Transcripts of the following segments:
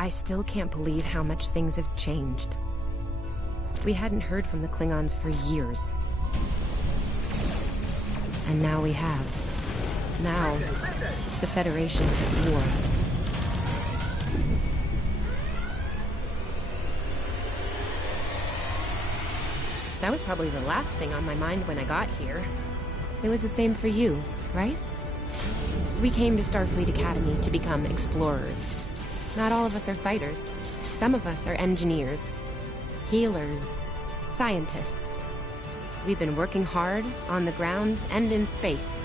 I still can't believe how much things have changed. We hadn't heard from the Klingons for years. And now we have. Now, the Federation's at war. That was probably the last thing on my mind when I got here. It was the same for you, right? We came to Starfleet Academy to become explorers. Not all of us are fighters. Some of us are engineers, healers, scientists. We've been working hard on the ground and in space.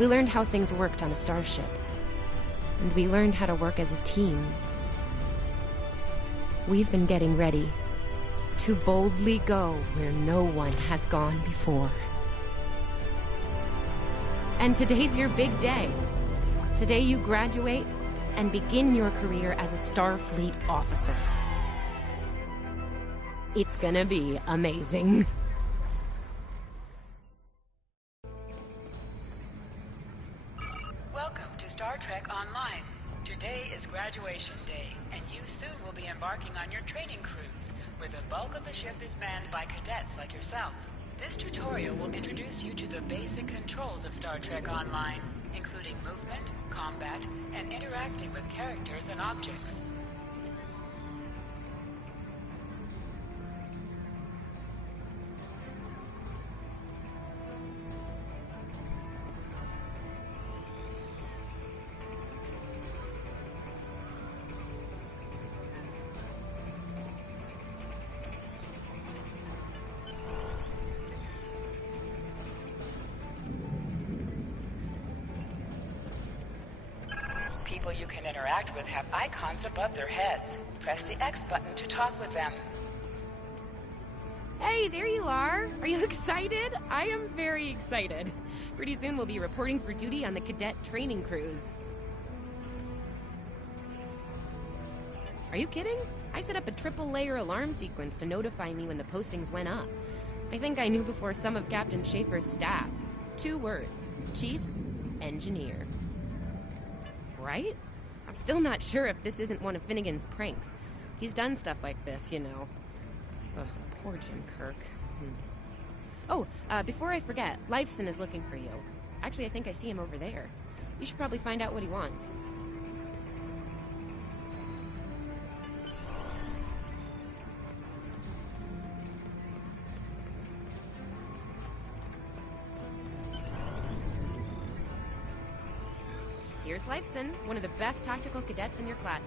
We learned how things worked on a starship. And we learned how to work as a team. We've been getting ready to boldly go where no one has gone before. And today's your big day. Today you graduate and begin your career as a Starfleet officer. It's gonna be amazing. Welcome to Star Trek Online. Today is graduation day, and you soon will be embarking on your training cruise, where the bulk of the ship is manned by cadets like yourself. This tutorial will introduce you to the basic controls of Star Trek Online, including movement, combat, and interacting with characters and objects. People you can interact with have icons above their heads. Press the X button to talk with them. Hey, there you are! Are you excited? I am very excited. Pretty soon we'll be reporting for duty on the cadet training cruise. Are you kidding? I set up a triple-layer alarm sequence to notify me when the postings went up. I think I knew before some of Captain Schaefer's staff. 2 words. Chief Engineer. Right? I'm still not sure if this isn't one of Finnegan's pranks. He's done stuff like this, you know. Ugh, poor Jim Kirk. Oh, before I forget, Lifeson is looking for you. Actually, I think I see him over there. You should probably find out what he wants. Here's Lifeson, one of the best tactical cadets in your class.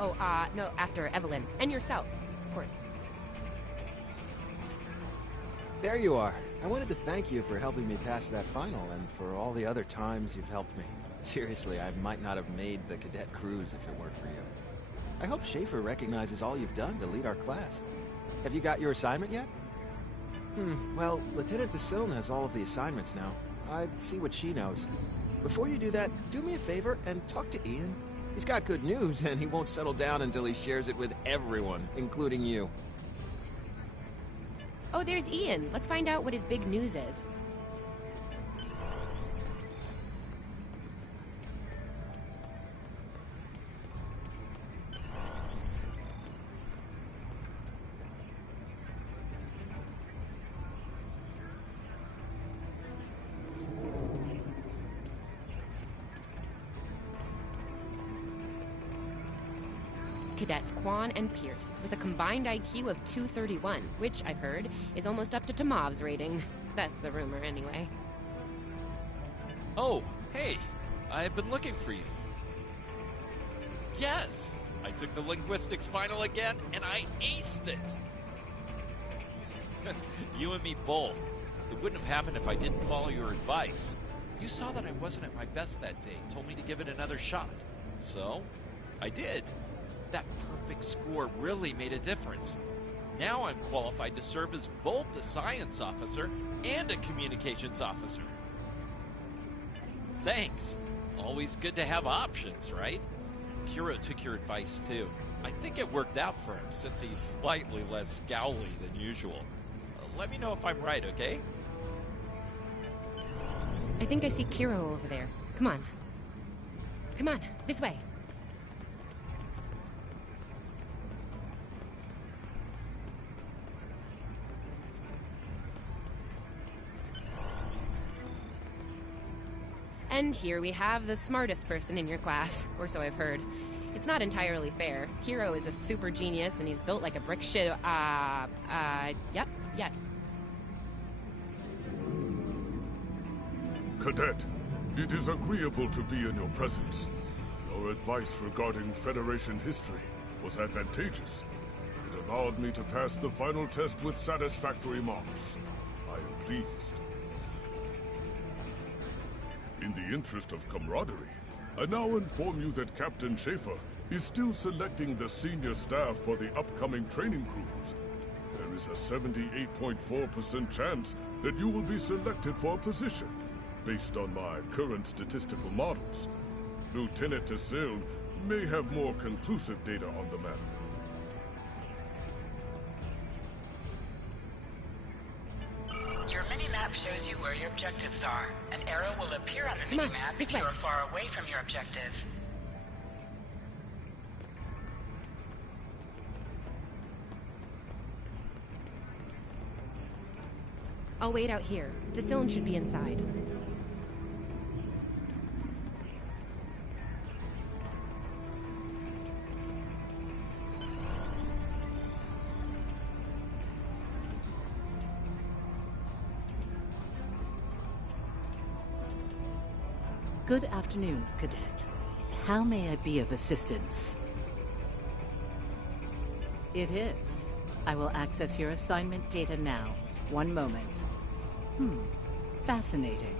Oh, no, after Evelyn. And yourself, of course. There you are. I wanted to thank you for helping me pass that final and for all the other times you've helped me. Seriously, I might not have made the cadet cruise if it weren't for you. I hope Schaefer recognizes all you've done to lead our class. Have you got your assignment yet? Well, Lieutenant DeSilne has all of the assignments now. I'd see what she knows. Before you do that, do me a favor and talk to Ian. He's got good news, and he won't settle down until he shares it with everyone, including you. Oh, there's Ian. Let's find out what his big news is. Cadets Kwan and Peart, with a combined IQ of 231, which, I've heard, is almost up to Tomov's rating. That's the rumor, anyway. Oh, hey! I've been looking for you. Yes! I took the linguistics final again, and I aced it! You and me both. It wouldn't have happened if I didn't follow your advice. You saw that I wasn't at my best that day, told me to give it another shot. So, I did. That perfect score really made a difference. Now I'm qualified to serve as both a science officer and a communications officer. Thanks. Always good to have options, right? Kiro took your advice too. I think it worked out for him since he's slightly less scowly than usual. Let me know if I'm right, okay? I think I see Kiro over there. Come on. Come on, this way. And here we have the smartest person in your class, or so I've heard. It's not entirely fair. Hiro is a super genius, and he's built like a brick shit. Yep, yes. Cadet, it is agreeable to be in your presence. Your advice regarding Federation history was advantageous. It allowed me to pass the final test with satisfactory marks. I am pleased. In the interest of camaraderie, I now inform you that Captain Schaefer is still selecting the senior staff for the upcoming training cruise. There is a 78.4% chance that you will be selected for a position, based on my current statistical models. Lieutenant Tessil may have more conclusive data on the matter. Your mini-map shows you where your objectives are. An arrow will appear on the Come on, mini-map this if you way. are far away from your objective. I'll wait out here. Desiln should be inside. Good afternoon, Cadet. How may I be of assistance? It is. I will access your assignment data now. One moment. Fascinating.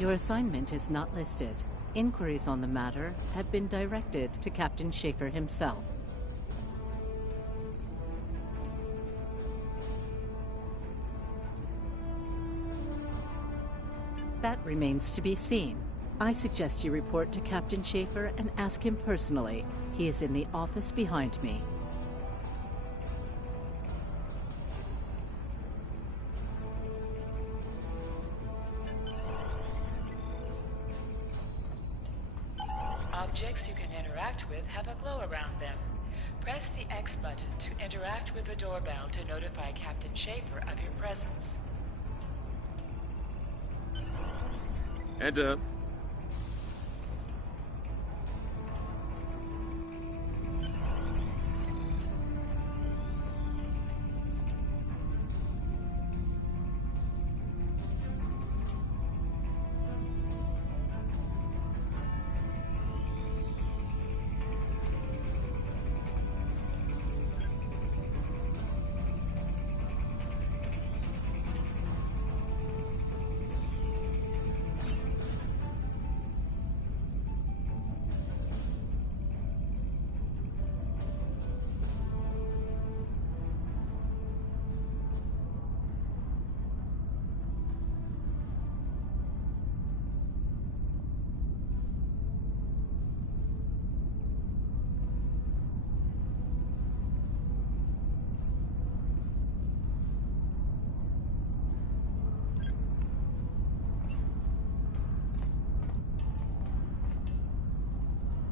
Your assignment is not listed. Inquiries on the matter have been directed to Captain Schaefer himself. That remains to be seen. I suggest you report to Captain Schaefer and ask him personally. He is in the office behind me. Objects you can interact with have a glow around them. Press the X button to interact with the doorbell to notify Captain Schaefer of your presence. Enter.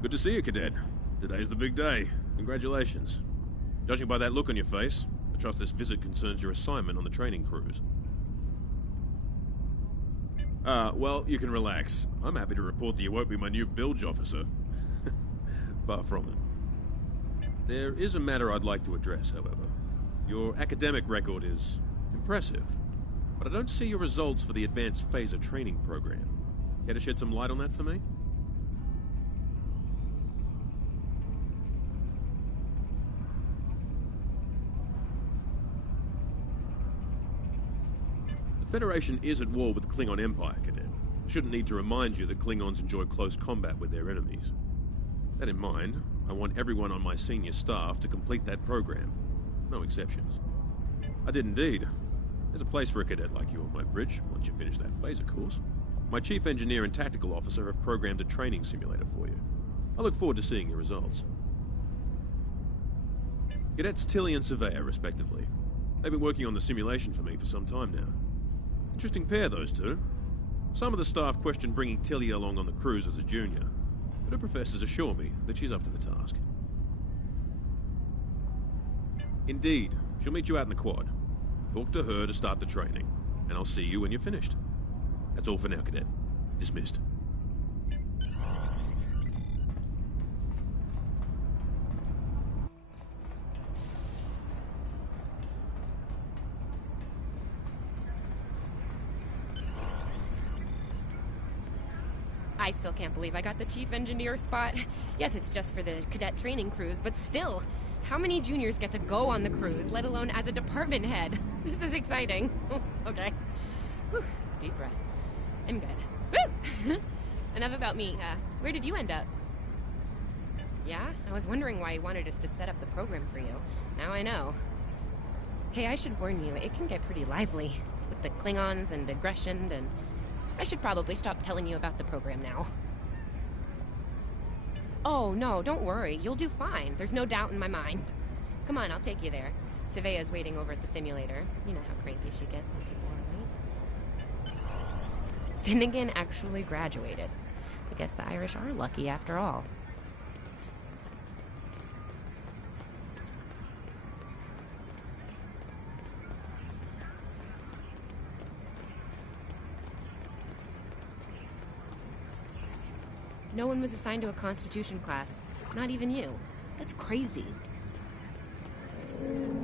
Good to see you, Cadet. Today's the big day. Congratulations. Judging by that look on your face, I trust this visit concerns your assignment on the training cruise. Well, you can relax. I'm happy to report that you won't be my new bilge officer. Far from it. There is a matter I'd like to address, however. Your academic record is impressive, but I don't see your results for the Advanced Phaser training program. Care to shed some light on that for me? The Federation is at war with the Klingon Empire, Cadet. I shouldn't need to remind you that Klingons enjoy close combat with their enemies. That in mind, I want everyone on my senior staff to complete that program. No exceptions. I did indeed. There's a place for a cadet like you on my bridge, once you finish that phaser course. My chief engineer and tactical officer have programmed a training simulator for you. I look forward to seeing your results. Cadets Tilly and Surveyor, respectively. They've been working on the simulation for me for some time now. Interesting pair, those two. Some of the staff question bringing Tilly along on the cruise as a junior, but her professors assure me that she's up to the task. Indeed, she'll meet you out in the quad. Talk to her to start the training, and I'll see you when you're finished. That's all for now, Cadet. Dismissed. I still can't believe I got the chief engineer spot. Yes, it's just for the cadet training cruise, but still, how many juniors get to go on the cruise, let alone as a department head? This is exciting. Okay. Whew. Deep breath. I'm good. Woo! Enough about me. Where did you end up? Yeah? I was wondering why you wanted us to set up the program for you. Now I know. Hey, I should warn you, it can get pretty lively. With the Klingons and aggression, and I should probably stop telling you about the program now. Oh, no, don't worry. You'll do fine. There's no doubt in my mind. Come on, I'll take you there. Savea's waiting over at the simulator. You know how cranky she gets when people are late. Finnegan actually graduated. I guess the Irish are lucky after all. No one was assigned to a Constitution class. Not even you. That's crazy.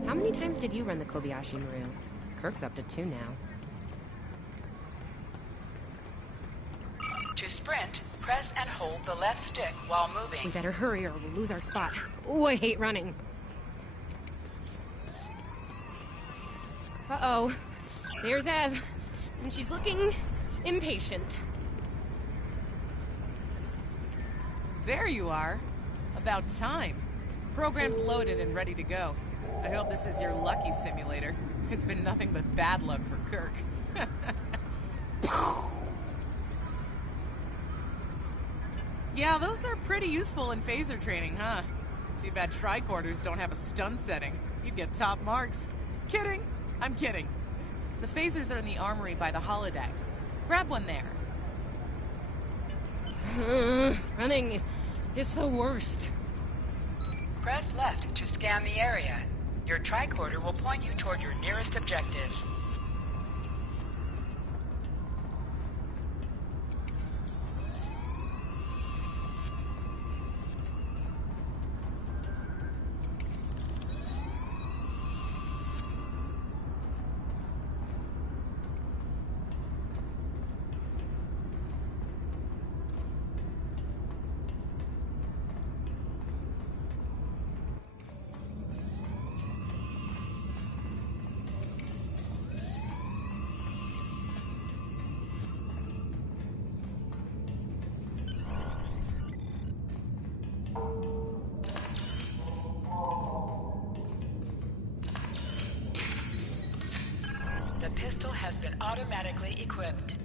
How many times did you run the Kobayashi Maru? Kirk's up to 2 now. To sprint, press and hold the left stick while moving. We better hurry or we'll lose our spot. Ooh, I hate running. Uh-oh. There's Ev. And she's looking impatient. There you are. About time. Program's loaded and ready to go. I hope this is your lucky simulator. It's been nothing but bad luck for Kirk. Yeah, those are pretty useful in phaser training, huh? Too bad tricorders don't have a stun setting. You'd get top marks. Kidding. I'm kidding. The phasers are in the armory by the holodecks. Grab one there. Running is the worst. Press left to scan the area. Your tricorder will point you toward your nearest objective. The pistol has been automatically equipped.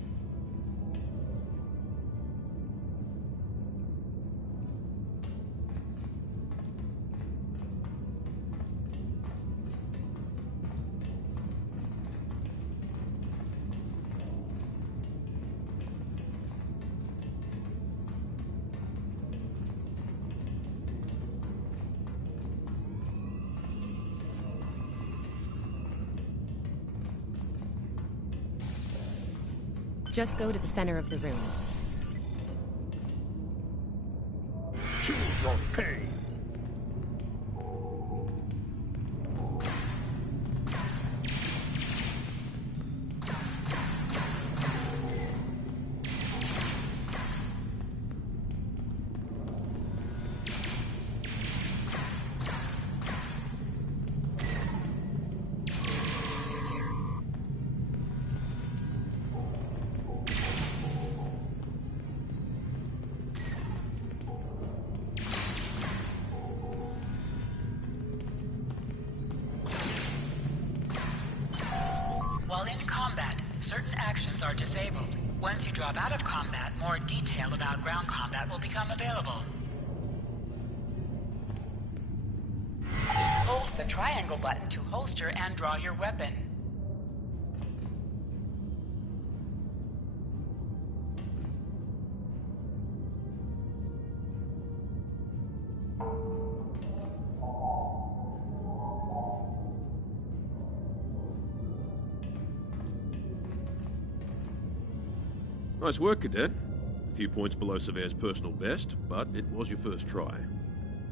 Just go to the center of the room. Choose your pain. While in combat, certain actions are disabled. Once you drop out of combat, more detail about ground combat will become available. Hold the triangle button to holster and draw your weapon. Nice work, Cadet. A few points below Savea's personal best, but it was your first try.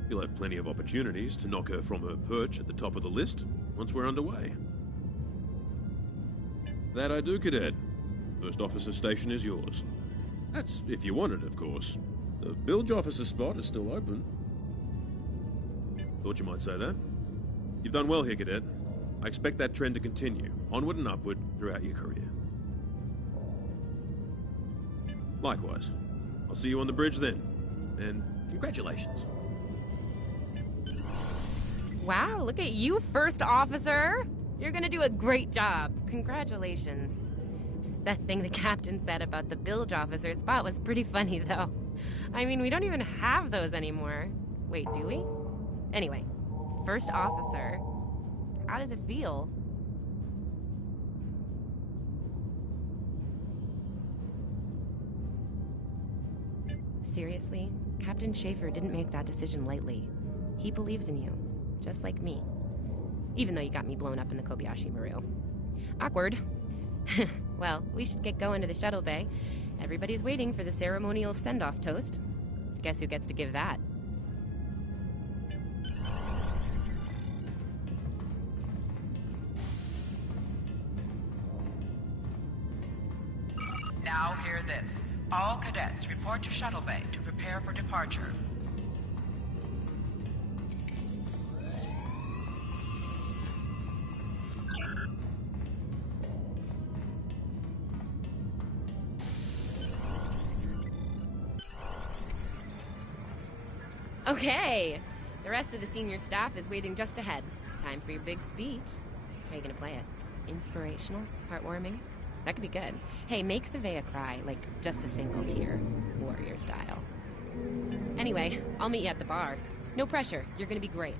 You'll have plenty of opportunities to knock her from her perch at the top of the list once we're underway. That I do, Cadet. First officer station is yours. That's if you want it, of course. The bilge officer spot is still open. Thought you might say that. You've done well here, Cadet. I expect that trend to continue, onward and upward, throughout your career. Likewise. I'll see you on the bridge then. And congratulations. Wow, look at you, First Officer! You're gonna do a great job. Congratulations. That thing the captain said about the bilge officer spot was pretty funny, though. I mean, we don't even have those anymore. Wait, do we? Anyway, First Officer, how does it feel? Seriously, Captain Schaefer didn't make that decision lightly. He believes in you, just like me. Even though you got me blown up in the Kobayashi Maru. Awkward. Well, we should get going to the shuttle bay. Everybody's waiting for the ceremonial send-off toast. Guess who gets to give that? Now hear this. All cadets report to shuttle bay to prepare for departure. Okay! The rest of the senior staff is waiting just ahead. Time for your big speech. How are you gonna play it? Inspirational? Heartwarming? That could be good. Hey, make Savea cry, like just a single tear. Warrior style. Anyway, I'll meet you at the bar. No pressure, you're gonna be great.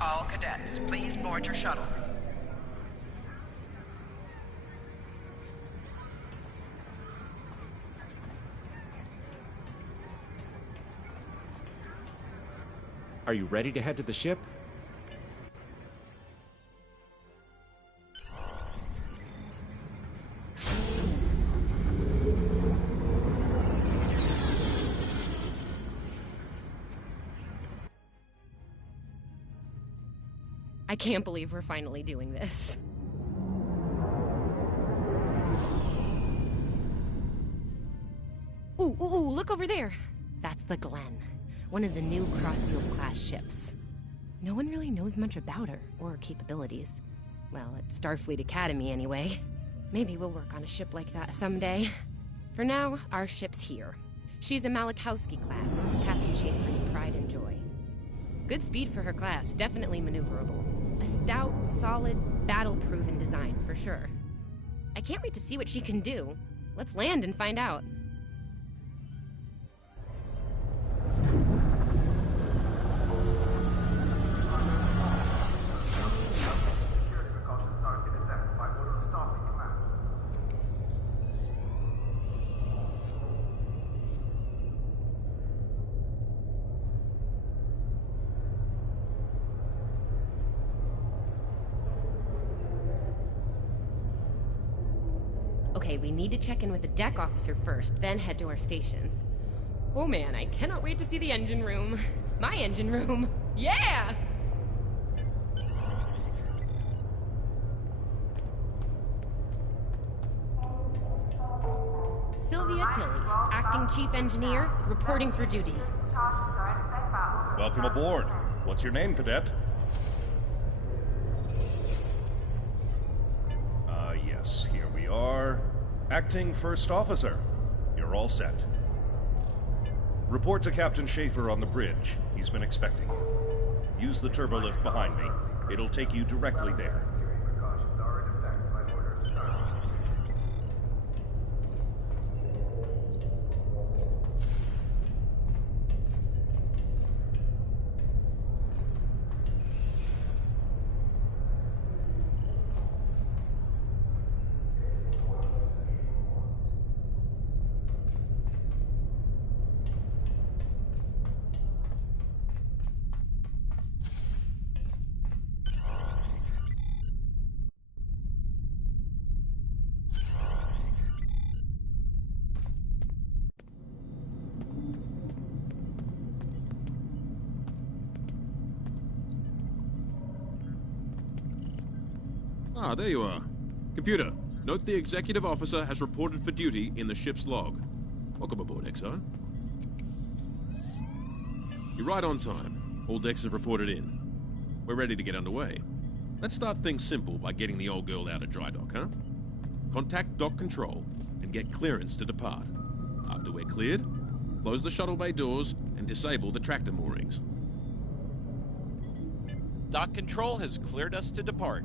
All cadets, please board your shuttles. Are you ready to head to the ship? I can't believe we're finally doing this. Ooh, look over there. That's the Glen, one of the new Crossfield class ships. No one really knows much about her or her capabilities. Well, at Starfleet Academy anyway. Maybe we'll work on a ship like that someday. For now, our ship's here. She's a Malachowski class, Captain Schaefer's pride and joy. Good speed for her class, definitely maneuverable. A stout, solid, battle-proven design, for sure. I can't wait to see what she can do. Let's land and find out. Okay, we need to check in with the deck officer first, then head to our stations. Oh man, I cannot wait to see the engine room. My engine room. Yeah! Sylvia Tilley, Acting Chief Engineer, reporting for duty. Welcome aboard. What's your name, Cadet? Yes, here we are. Acting First Officer. You're all set. Report to Captain Schaefer on the bridge. He's been expecting you. Use the turbolift behind me. It'll take you directly there. Ah, there you are. Computer, note the executive officer has reported for duty in the ship's log. Welcome aboard, XO. You're right on time. All decks have reported in. We're ready to get underway. Let's start things simple by getting the old girl out of dry dock, huh? Contact dock control and get clearance to depart. After we're cleared, close the shuttle bay doors and disable the tractor moorings. Dock control has cleared us to depart.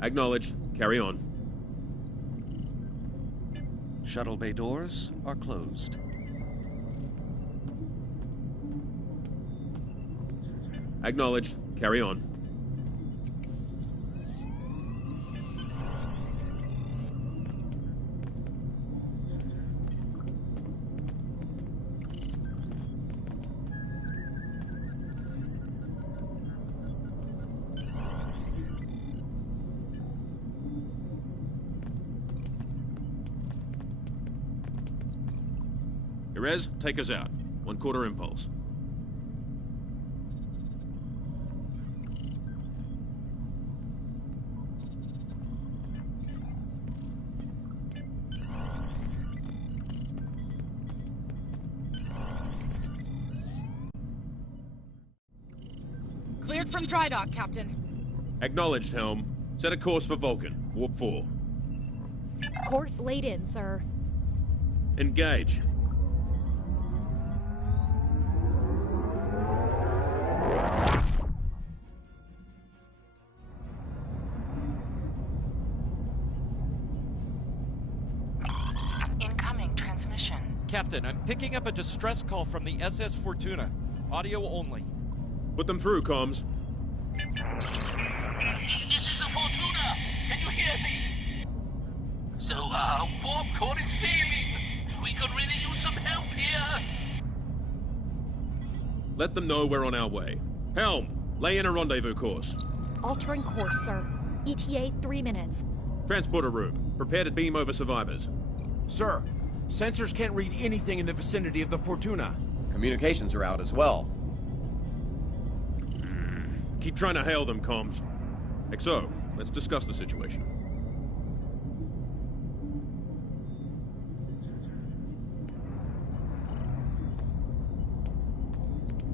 Acknowledged. Carry on. Shuttle bay doors are closed. Acknowledged. Carry on. Perez, take us out. 1/4 impulse. Cleared from dry dock, Captain. Acknowledged, Helm. Set a course for Vulcan. Warp 4. Course laid in, sir. Engage. Incoming transmission. Captain, I'm picking up a distress call from the SS Fortuna. Audio only. Put them through, comms. This is the Fortuna! Can you hear me? So, warp core is failing. We could really use some help here. Let them know we're on our way. Helm, lay in a rendezvous course. Altering course, sir. ETA 3 minutes. Transporter room. Prepare to beam over survivors. Sir, sensors can't read anything in the vicinity of the Fortuna. Communications are out as well. Keep trying to hail them, comms. XO, let's discuss the situation.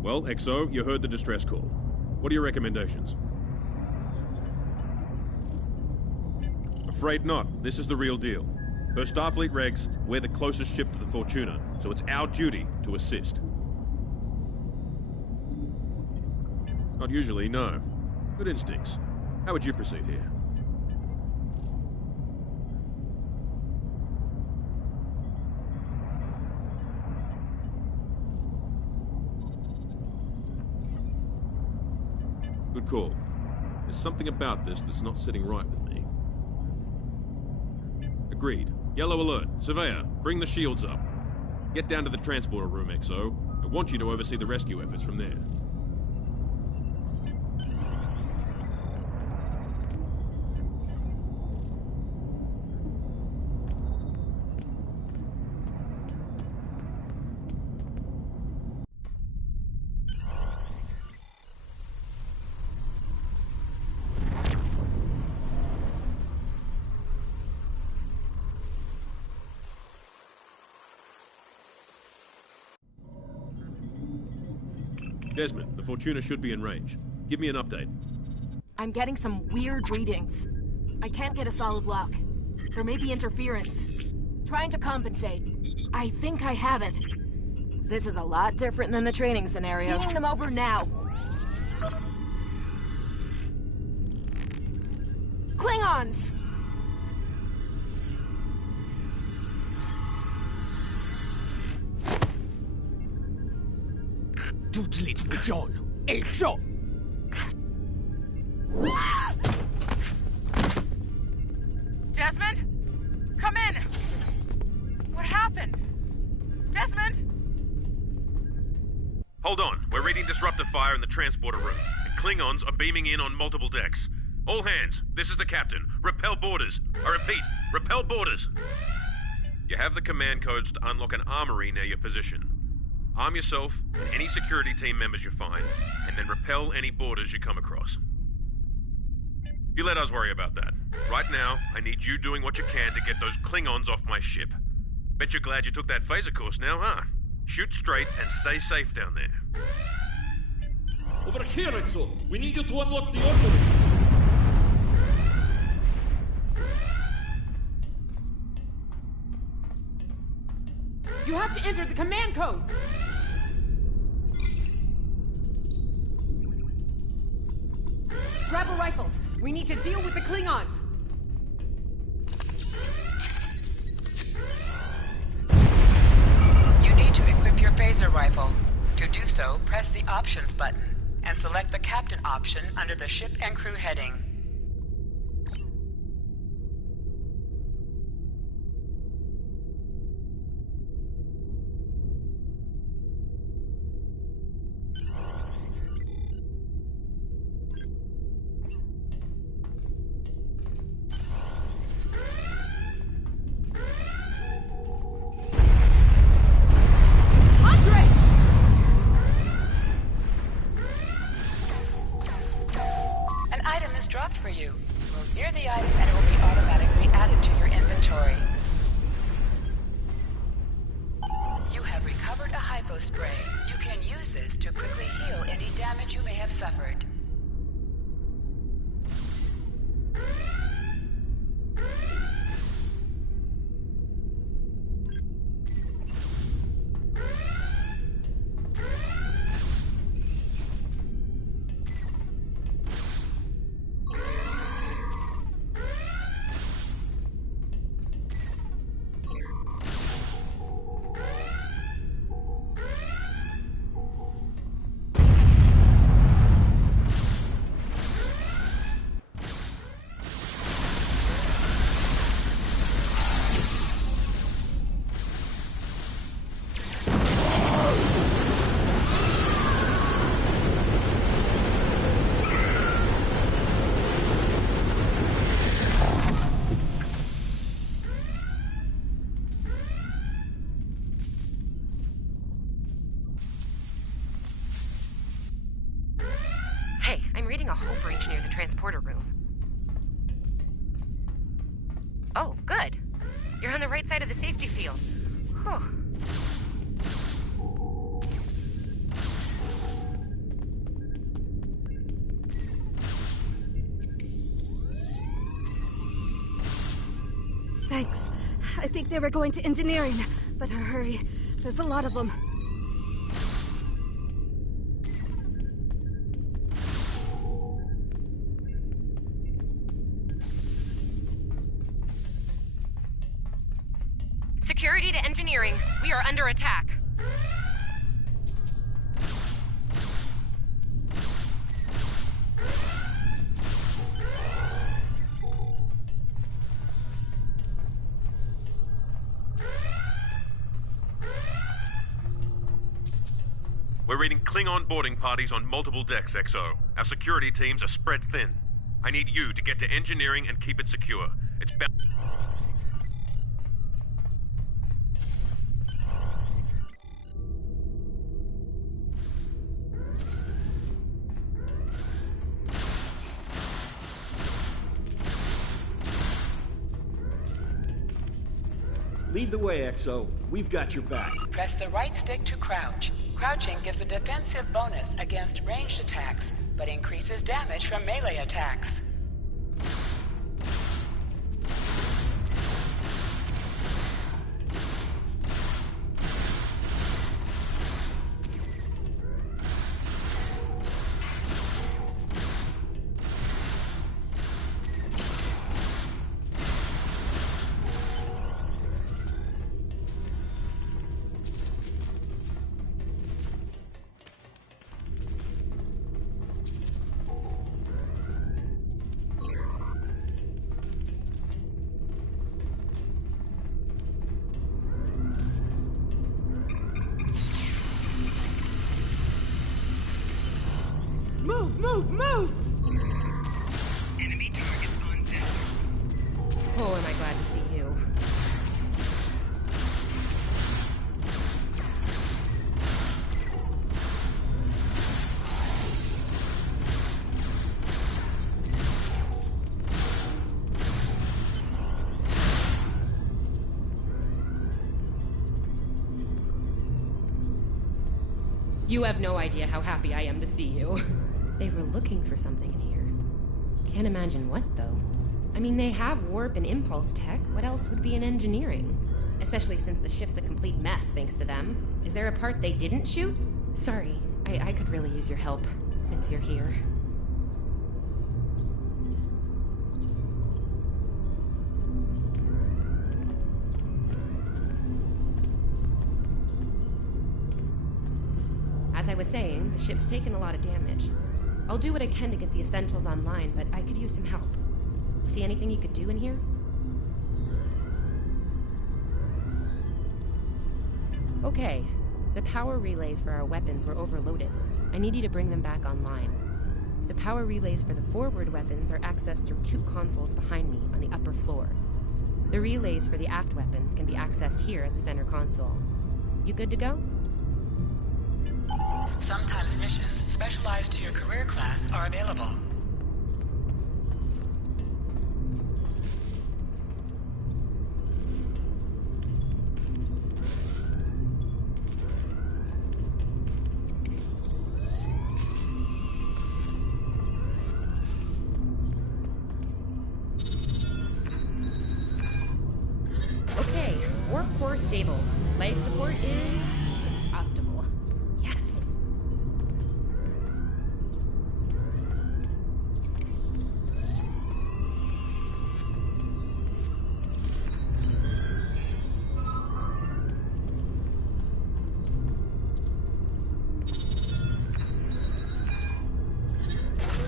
Well, XO, you heard the distress call. What are your recommendations? Afraid not. This is the real deal. Per Starfleet regs, we're the closest ship to the Fortuna, so it's our duty to assist. Not usually, no. Good instincts. How would you proceed here? Good call. There's something about this that's not sitting right with me. Agreed. Yellow alert. Surveyor, bring the shields up. Get down to the transporter room, XO. I want you to oversee the rescue efforts from there. Desmond, the Fortuna should be in range. Give me an update. I'm getting some weird readings. I can't get a solid lock. There may be interference. Trying to compensate. I think I have it. This is a lot different than the training scenarios. Feeding them over now. Klingons! Tutlit with John. Hey, shot! Desmond? Come in! What happened? Desmond? Hold on. We're reading disruptor fire in the transporter room. And Klingons are beaming in on multiple decks. All hands, this is the captain. Repel boarders. I repeat, repel boarders. You have the command codes to unlock an armory near your position. Arm yourself and any security team members you find, and then repel any boarders you come across. You let us worry about that. Right now, I need you doing what you can to get those Klingons off my ship. Bet you're glad you took that phaser course now, huh? Shoot straight and stay safe down there. Over here, Exo! We need you to unlock the armory! You have to enter the command codes! Grab a rifle! We need to deal with the Klingons! You need to equip your phaser rifle. To do so, press the Options button and select the Captain option under the Ship and Crew heading. Dropped for you. Move near the item and it will be automatically added to your inventory. You have recovered a hypo spray. You can use this to quickly heal any damage you may have suffered. A hull breach near the transporter room. Oh, good. You're on the right side of the safety field. Whew. Thanks. I think they were going to engineering. Better hurry. There's a lot of them. Security to engineering. We are under attack. We're reading Klingon boarding parties on multiple decks, XO. Our security teams are spread thin. I need you to get to engineering and keep it secure. It's bound... Lead the way, XO. We've got your back. Press the right stick to crouch. Crouching gives a defensive bonus against ranged attacks, but increases damage from melee attacks. Move, move, move! Enemy targets on deck. Oh, am I glad to see you. You have no idea how happy I am to see you. They were looking for something in here. Can't imagine what, though. I mean, they have warp and impulse tech. What else would be in engineering? Especially since the ship's a complete mess, thanks to them. Is there a part they didn't shoot? Sorry, I could really use your help, since you're here. As I was saying, the ship's taken a lot of damage. I'll do what I can to get the essentials online, but I could use some help. See anything you could do in here? Okay. The power relays for our weapons were overloaded. I need you to bring them back online. The power relays for the forward weapons are accessed through 2 consoles behind me on the upper floor. The relays for the aft weapons can be accessed here at the center console. You good to go? Sometimes missions specialized to your career class are available. Okay, warp core stable. Life support is optimal. Yes.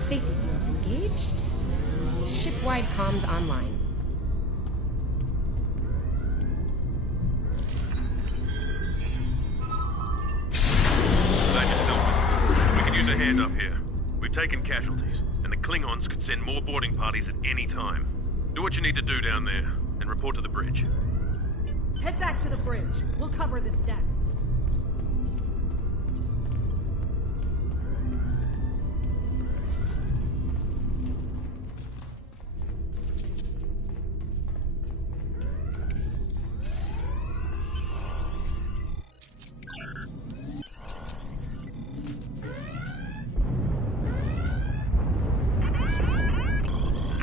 Safety fields engaged. Ship-wide comms online. We could use a hand up here. We've taken casualties, and the Klingons could send more boarding parties at any time. Do what you need to do down there, and report to the bridge. Head back to the bridge. We'll cover this deck.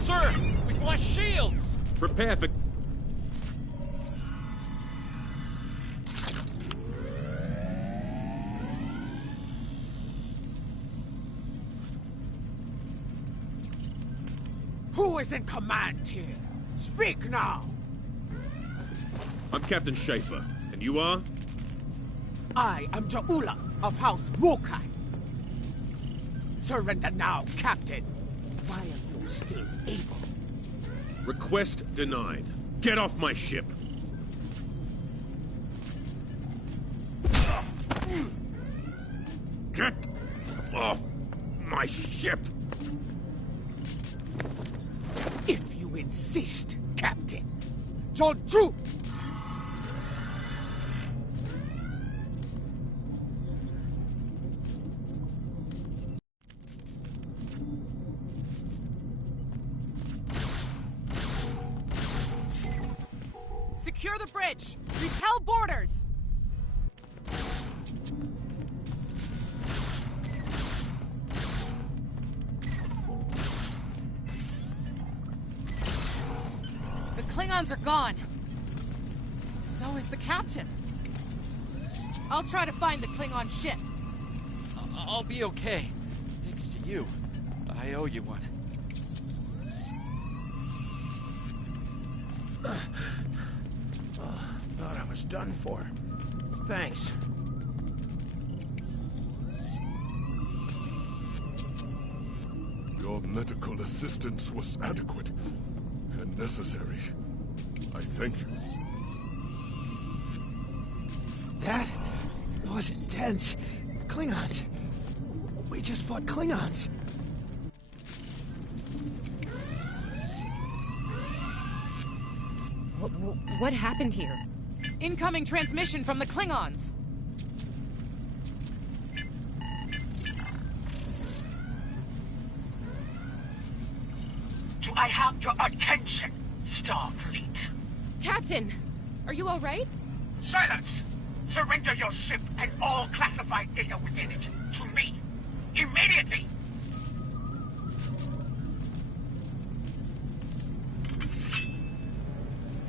Sir, we flash shields! Prepare for... Who is in command here? Speak now! I'm Captain Schaefer, and you are? I am Ja'ula of House Mokai. Surrender now, Captain, while you're still able. Request denied. Get off my ship! Get off my ship! If you insist, Captain. Jonju! Secure the bridge! Repel boarders! Klingons are gone. So is the captain. I'll try to find the Klingon ship. I'll be okay. Thanks to you. I owe you one. Thought I was done for. Thanks. Your medical assistance was adequate and necessary. I thank you. That was intense. Klingons. We just fought Klingons. What happened here? Incoming transmission from the Klingons. Do I have your attention, Starfleet? Captain, are you all right? Silence! Surrender your ship and all classified data within it to me. Immediately!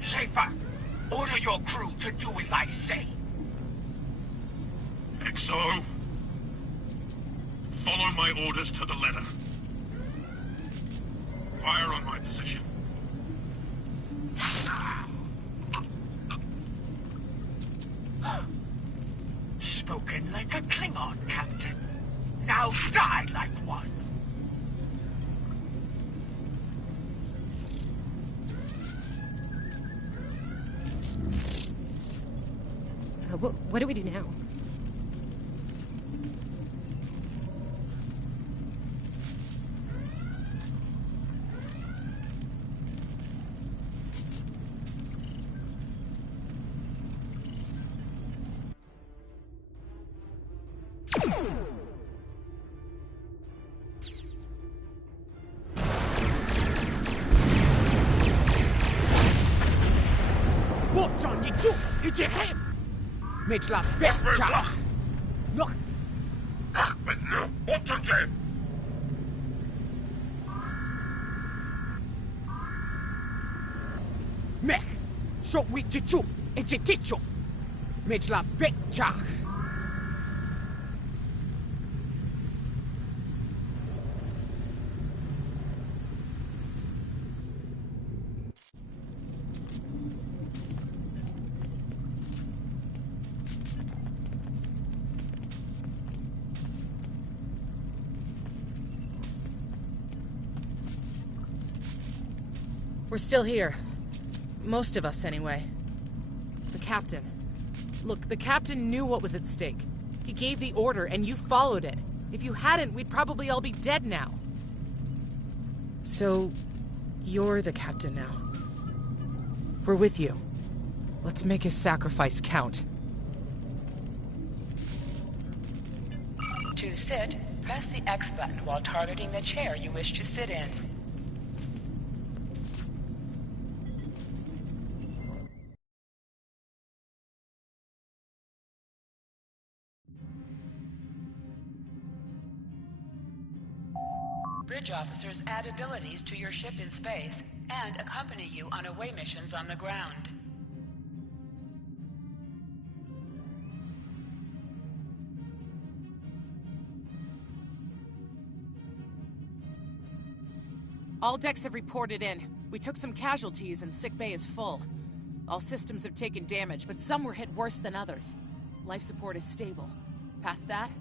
Schaefer, order your crew to do as I say. XO, follow my orders to the letter. Fire on my position. Spoken like a Klingon, Captain. Now die like one. What do we do now? Makes la better. Look. But no, what to do? Mech, so we chichu, it's a ticho. Makes la better. We're still here. Most of us, anyway. The captain. Look, the captain knew what was at stake. He gave the order, and you followed it. If you hadn't, we'd probably all be dead now. So, you're the captain now. We're with you. Let's make his sacrifice count. To sit, press the X button while targeting the chair you wish to sit in. Bridge officers add abilities to your ship in space and accompany you on away missions on the ground. All decks have reported in. We took some casualties and sick bay is full. All systems have taken damage, but some were hit worse than others. Life support is stable. Past that,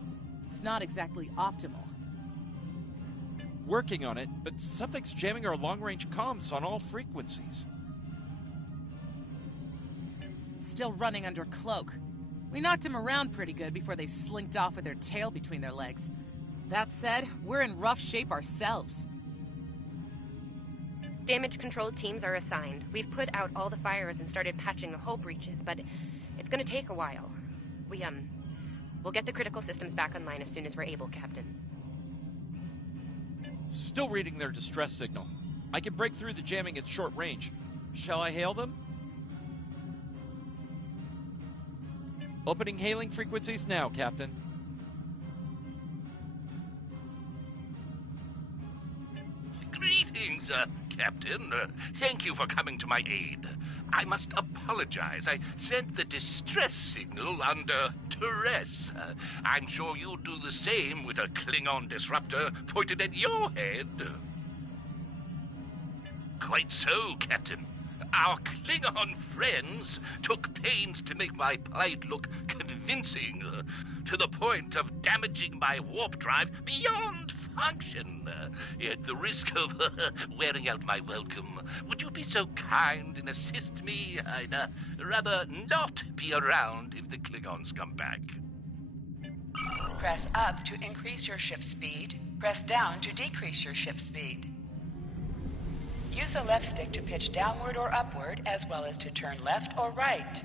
it's not exactly optimal. Working on it, but something's jamming our long-range comms on all frequencies. Still running under cloak. We knocked him around pretty good before they slinked off with their tail between their legs. That said, we're in rough shape ourselves. Damage control teams are assigned. We've put out all the fires and started patching the hull breaches, but it's gonna take a while. We'll get the critical systems back online as soon as we're able, Captain. Still reading their distress signal. I can break through the jamming at short range. Shall I hail them? Opening hailing frequencies now, Captain. Greetings, Captain. Thank you for coming to my aid. I must apologize. I sent the distress signal under duress. I'm sure you'll do the same with a Klingon disruptor pointed at your head. Quite so, Captain. Our Klingon friends took pains to make my plight look convincing, to the point of damaging my warp drive beyond function, at the risk of wearing out my welcome. Would you be so kind and assist me? I'd rather not be around if the Klingons come back. Press up to increase your ship speed. Press down to decrease your ship speed. Use the left stick to pitch downward or upward, as well as to turn left or right.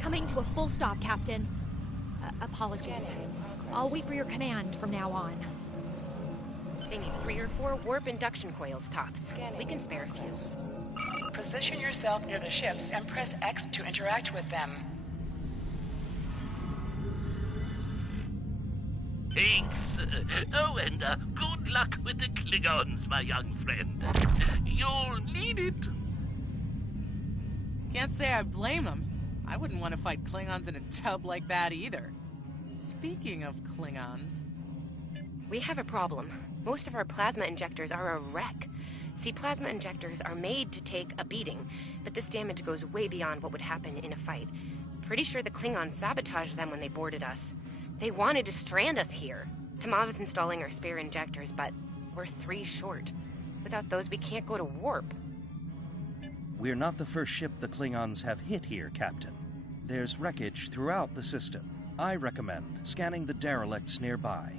Coming to a full stop, Captain. Apologies. I'll wait for your command from now on. They need 3 or 4 warp induction coils tops. We can spare a few. Position yourself near the ships and press X to interact with them. Thanks. Oh, and good luck with the Klingons, my young friend. You'll need it. Can't say I blame them. I wouldn't want to fight Klingons in a tub like that either. Speaking of Klingons... We have a problem. Most of our plasma injectors are a wreck. See, plasma injectors are made to take a beating, but this damage goes way beyond what would happen in a fight. Pretty sure the Klingons sabotaged them when they boarded us. They wanted to strand us here. Tamava's installing our spare injectors, but we're 3 short. Without those, we can't go to warp. We're not the first ship the Klingons have hit here, Captain. There's wreckage throughout the system. I recommend scanning the derelicts nearby.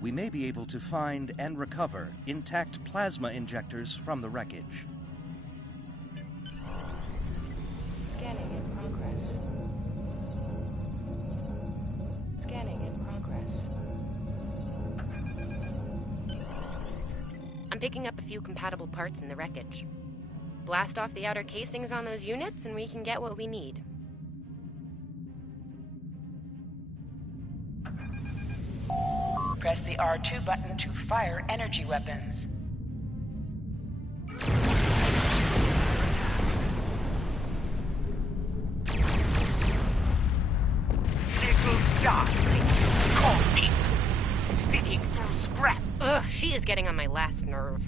We may be able to find and recover intact plasma injectors from the wreckage. Scanning in progress. Scanning in progress. I'm picking up a few compatible parts in the wreckage. Blast off the outer casings on those units and we can get what we need. Press the R2 button to fire energy weapons. Little darling, caught me. Digging through scrap. Ugh, she is getting on my last nerve.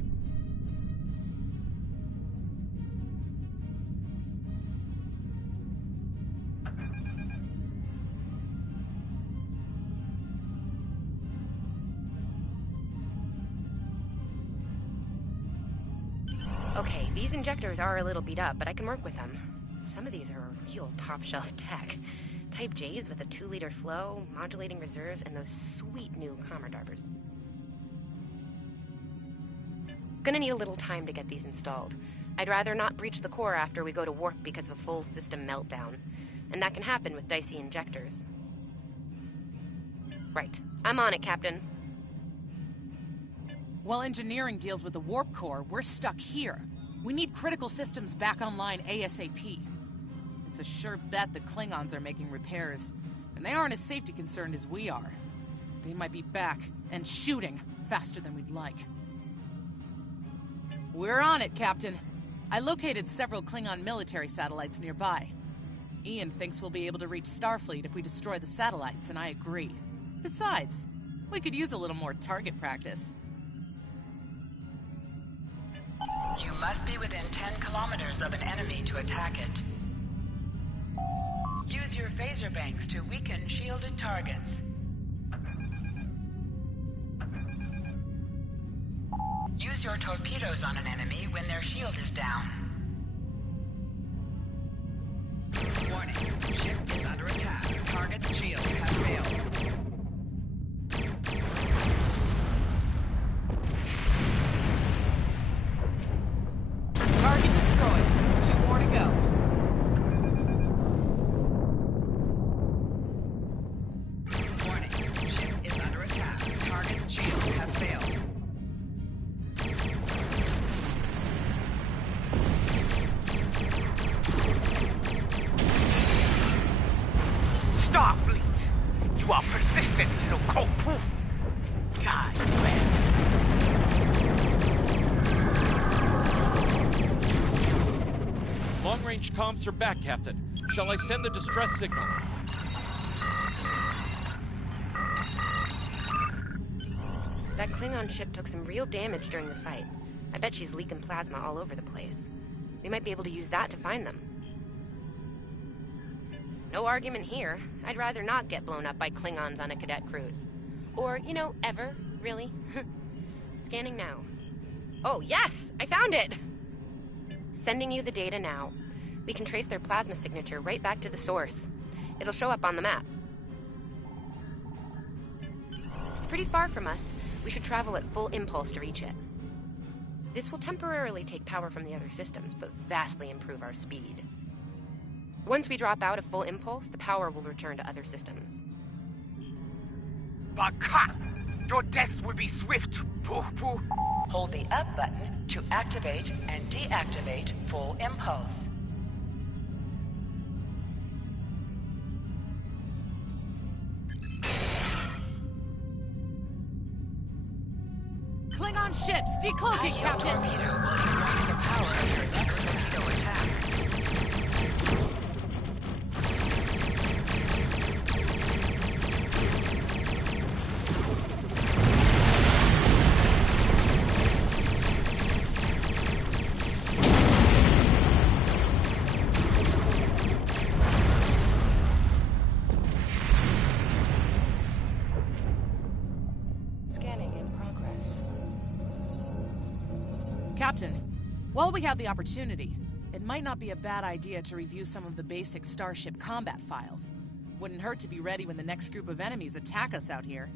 Okay, these injectors are a little beat up, but I can work with them. Some of these are real top-shelf tech. Type J's with a 2-liter flow, modulating reserves, and those sweet new Commodarbers. Gonna need a little time to get these installed. I'd rather not breach the core after we go to warp because of a full system meltdown. And that can happen with dicey injectors. Right. I'm on it, Captain. While engineering deals with the warp core, we're stuck here. We need critical systems back online ASAP. It's a sure bet the Klingons are making repairs, and they aren't as safety concerned as we are. They might be back and shooting faster than we'd like. We're on it, Captain. I located several Klingon military satellites nearby. Ian thinks we'll be able to reach Starfleet if we destroy the satellites, and I agree. Besides, we could use a little more target practice. You must be within 10 kilometers of an enemy to attack it. Use your phaser banks to weaken shielded targets. Use your torpedoes on an enemy when their shield is down. Warning, ship is under attack. Target's shield has failed. Target destroyed. 2 more to go. Warning, ship is under attack. Target's shield has failed. Starfleet! You are persistent, little cold. Die well. Long-range comms are back, Captain. Shall I send the distress signal? That Klingon ship took some real damage during the fight. I bet she's leaking plasma all over the place. We might be able to use that to find them. No argument here. I'd rather not get blown up by Klingons on a cadet cruise. Or, you know, ever, really. Scanning now. Oh, yes! I found it! Sending you the data now. We can trace their plasma signature right back to the source. It'll show up on the map. It's pretty far from us. We should travel at full impulse to reach it. This will temporarily take power from the other systems, but vastly improve our speed. Once we drop out of full impulse, the power will return to other systems. Baka! Your death will be swift, Pooh-Pooh. Hold the up button to activate and deactivate full impulse. Klingon ships, decloaking, Captain! Torpedo will increase the power of your next torpedo attack. Captain, while we have the opportunity, it might not be a bad idea to review some of the basic Starship combat files. Wouldn't hurt to be ready when the next group of enemies attack us out here.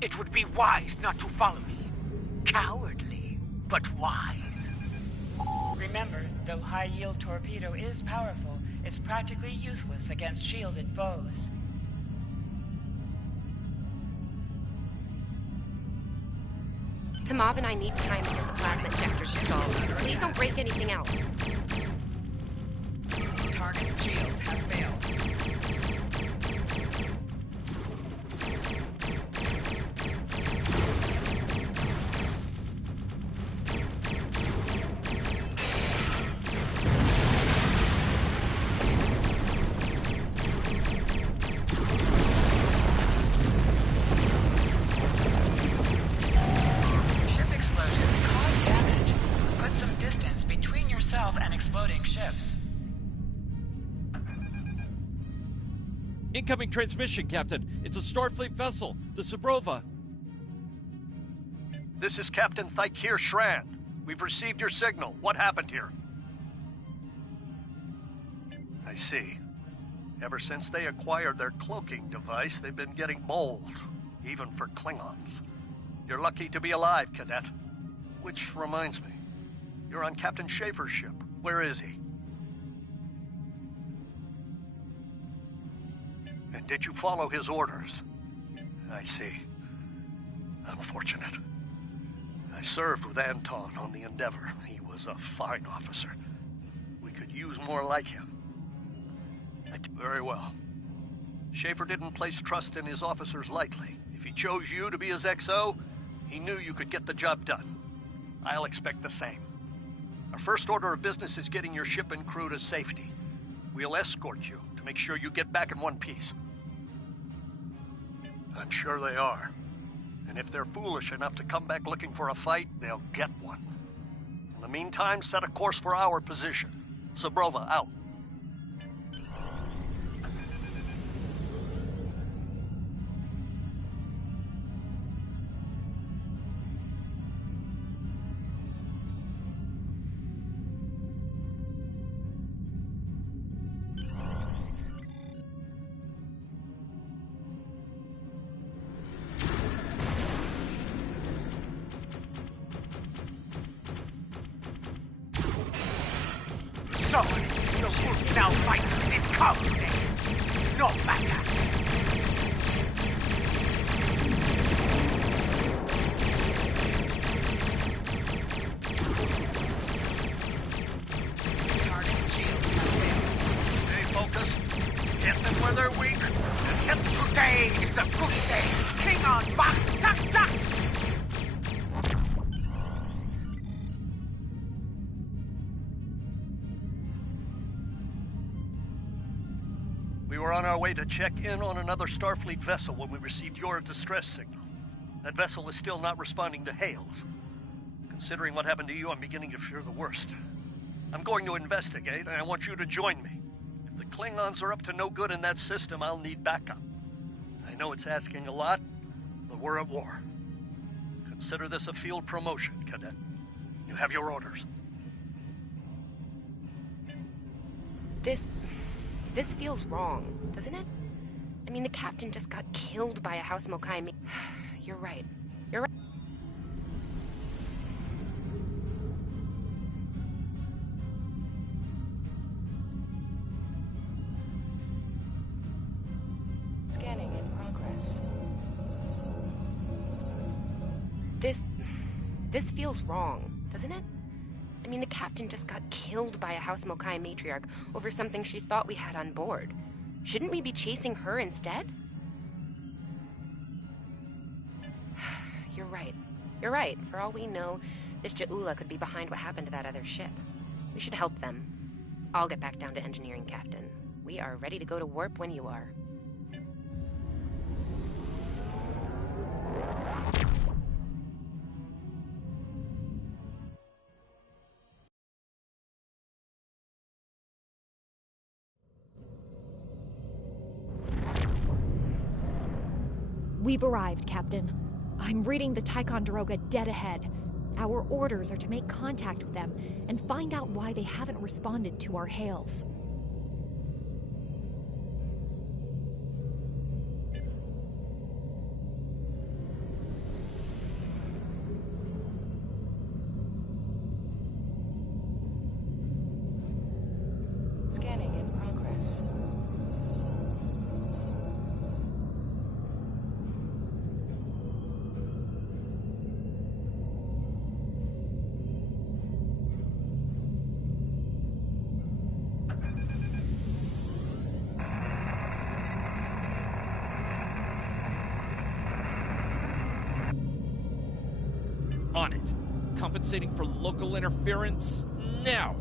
It would be wise not to follow me. Cowardly, but wise. Remember, though high-yield torpedo is powerful, it's practically useless against shielded foes. Tamav and I need time to get the plasma injectors installed. Please don't break anything else. Target shields have failed. Incoming transmission, Captain. It's a Starfleet vessel, the Sabrova. This is Captain Thykir Shran. We've received your signal. What happened here? I see. Ever since they acquired their cloaking device, they've been getting bold, even for Klingons. You're lucky to be alive, Cadet. Which reminds me, you're on Captain Schaefer's ship. Where is he? And did you follow his orders? I see. Unfortunate. I served with Anton on the Endeavor. He was a fine officer. We could use more like him. Very well. Schaefer didn't place trust in his officers lightly. If he chose you to be his XO, he knew you could get the job done. I'll expect the same. Our first order of business is getting your ship and crew to safety. We'll escort you to make sure you get back in one piece. I'm sure they are. And if they're foolish enough to come back looking for a fight, they'll get one. In the meantime, set a course for our position. Zabrova, out. So, the wolf now fights in cowardly. No matter. Stay focused. Hit them where they're weak. And hit today is the good day. Klingon back. Duck, duck. We were on our way to check in on another Starfleet vessel when we received your distress signal. That vessel is still not responding to hails. Considering what happened to you, I'm beginning to fear the worst. I'm going to investigate, and I want you to join me. If the Klingons are up to no good in that system, I'll need backup. I know it's asking a lot, but we're at war. Consider this a field promotion, Cadet. You have your orders. This feels wrong, doesn't it? I mean, the captain just got killed by a House Mokai. You're right. You're right. Scanning in progress. This feels wrong, doesn't it? I mean, the captain just got killed by a House Mokai matriarch over something she thought we had on board. Shouldn't we be chasing her instead? You're right. You're right. For all we know, this Ja'ula could be behind what happened to that other ship. We should help them. I'll get back down to engineering, Captain. We are ready to go to warp when you are. We've arrived, Captain. I'm reading the Ticonderoga dead ahead. Our orders are to make contact with them and find out why they haven't responded to our hails. Scanning in progress. On it. Compensating for local interference now.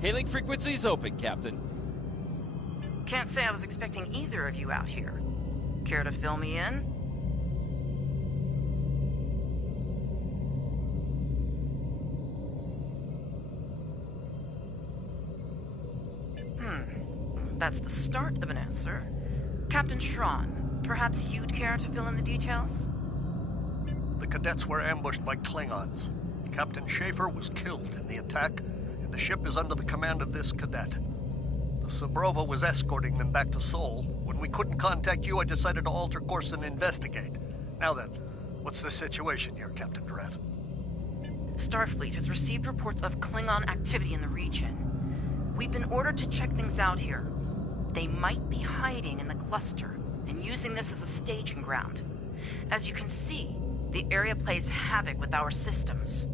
Hailing frequencies open, Captain. Can't say I was expecting either of you out here. Care to fill me in? That's the start of an answer. Captain Shran, perhaps you'd care to fill in the details? The cadets were ambushed by Klingons. Captain Schaefer was killed in the attack, and the ship is under the command of this cadet. The Zabrova was escorting them back to Sol. When we couldn't contact you, I decided to alter course and investigate. Now then, what's the situation here, Captain Durant? Starfleet has received reports of Klingon activity in the region. We've been ordered to check things out here. They might be hiding in the cluster and using this as a staging ground. As you can see, the area plays havoc with our systems.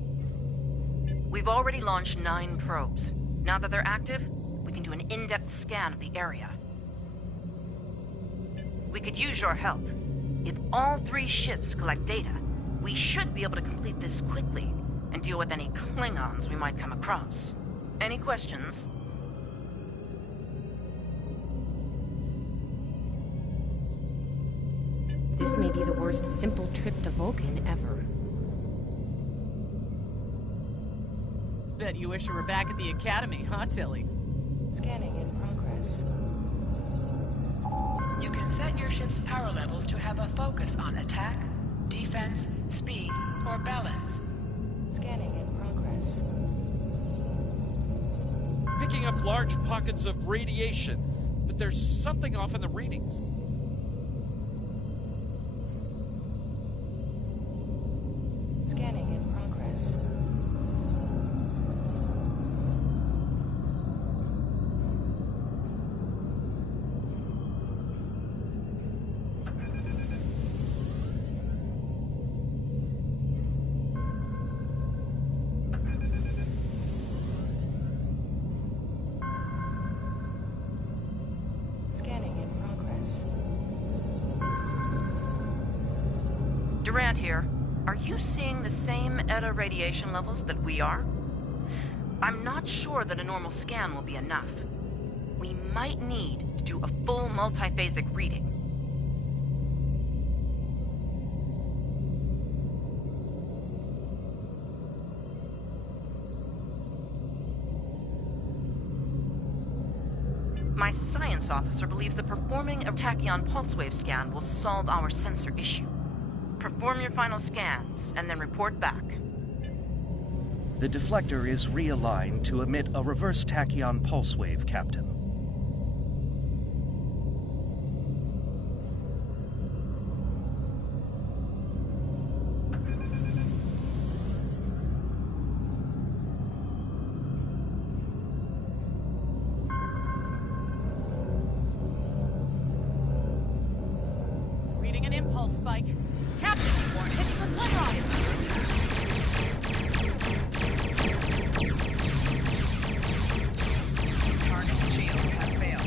We've already launched 9 probes. Now that they're active, we can do an in-depth scan of the area. We could use your help. If all 3 ships collect data, we should be able to complete this quickly and deal with any Klingons we might come across. Any questions? This may be the worst simple trip to Vulcan ever. Bet you wish you were back at the Academy, huh, Tilly? Scanning in progress. You can set your ship's power levels to have a focus on attack, defense, speed, or balance. Scanning in progress. Picking up large pockets of radiation, but there's something off in the readings. Scanning in progress. Scanning in progress. Durant here. Are you seeing the same ETA radiation levels that we are? I'm not sure that a normal scan will be enough. We might need to do a full multiphasic reading. My science officer believes that performing a tachyon pulse wave scan will solve our sensor issue. Perform your final scans, and then report back. The deflector is realigned to emit a reverse tachyon pulse wave, Captain. Reading an impulse spike. Captain, hitting the Target's shield has failed.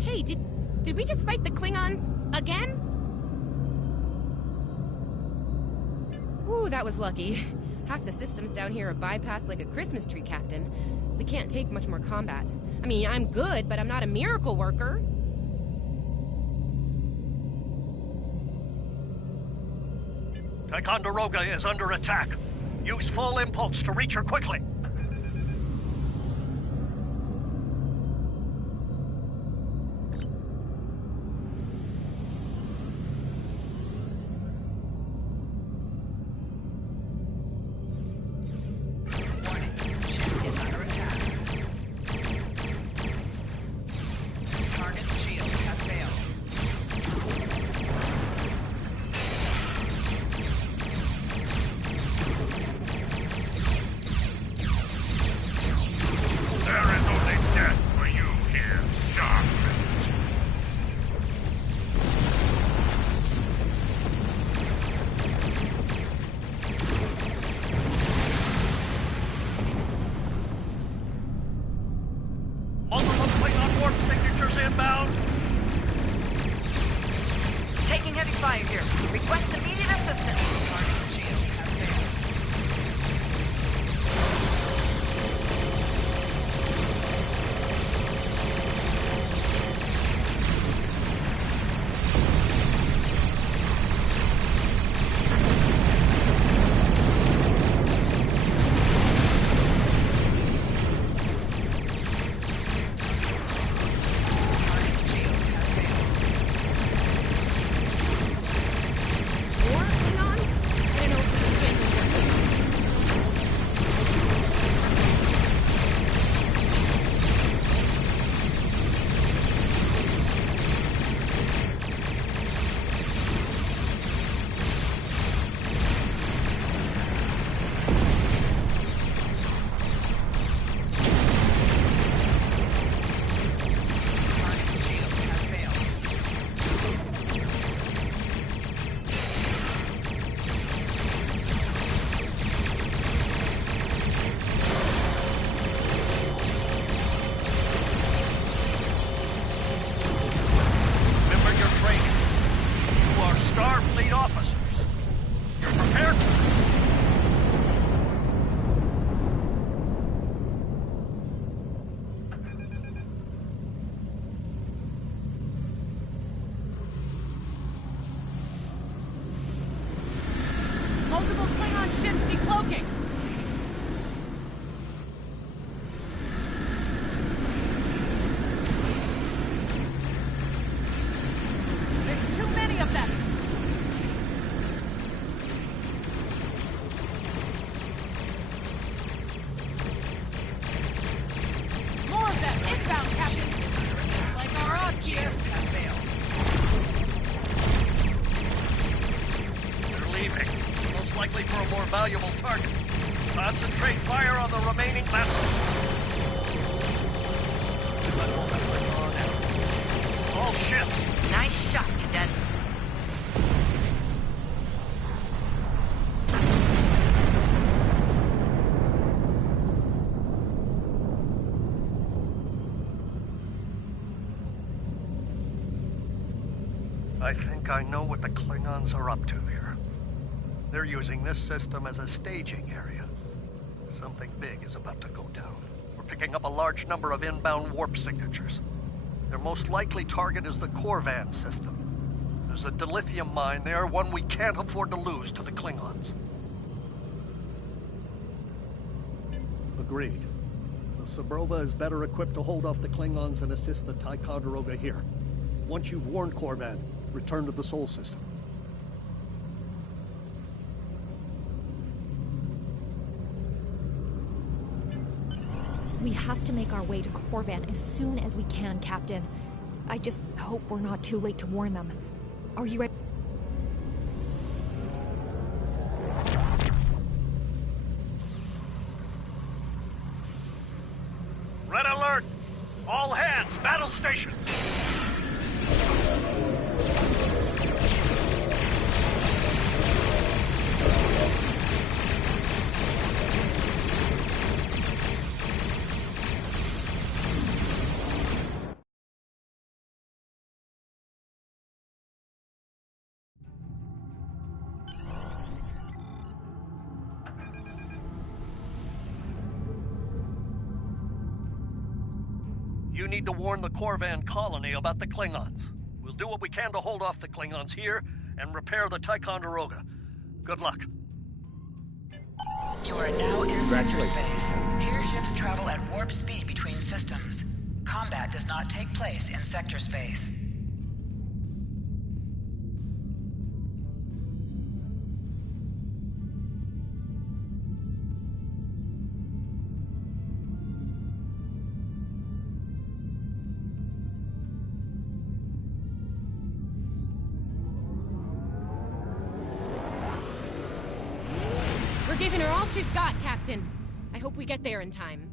Hey, did we just fight the Klingons again? Ooh, that was lucky. Half the systems down here are bypassed like a Christmas tree, Captain. We can't take much more combat. I mean, I'm good, but I'm not a miracle worker. Ticonderoga is under attack. Use full impulse to reach her quickly. Multiple Klingon warp signatures inbound. Taking heavy fire here. Request immediate assistance. Target's shield has failed. More Klingons? Inbound, Captain! Like our odds here! They're leaving. Most likely for a more valuable target. Concentrate fire on the remaining vessels. All ships. Nice shot, cadets. I think I know what the Klingons are up to here. They're using this system as a staging area. Something big is about to go down. We're picking up a large number of inbound warp signatures. Their most likely target is the Korvan system. There's a dilithium mine there, one we can't afford to lose to the Klingons. Agreed. The Sabrova is better equipped to hold off the Klingons and assist the Ticonderoga here. Once you've warned Korvan, return to the Sol system. We have to make our way to Korvan as soon as we can, Captain. I just hope we're not too late to warn them. Are you ready? Red alert! All hands, battle stations! You need to warn the Korvan colony about the Klingons. We'll do what we can to hold off the Klingons here and repair the Ticonderoga. Good luck. You are now in sector space. Here ships travel at warp speed between systems. Combat does not take place in sector space. We're giving her all she's got, Captain. I hope we get there in time.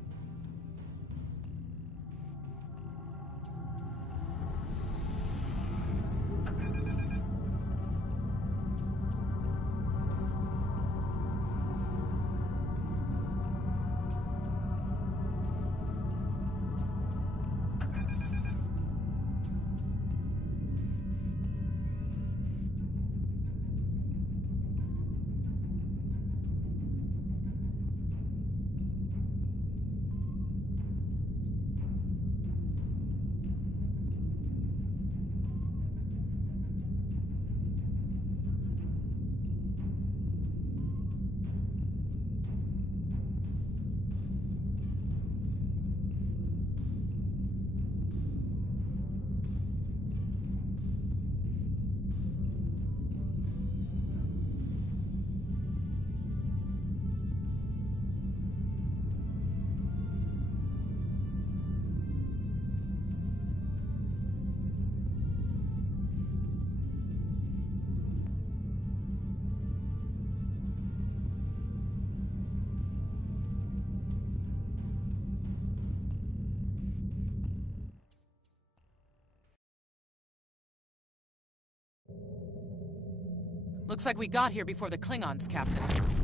Looks like we got here before the Klingons, Captain.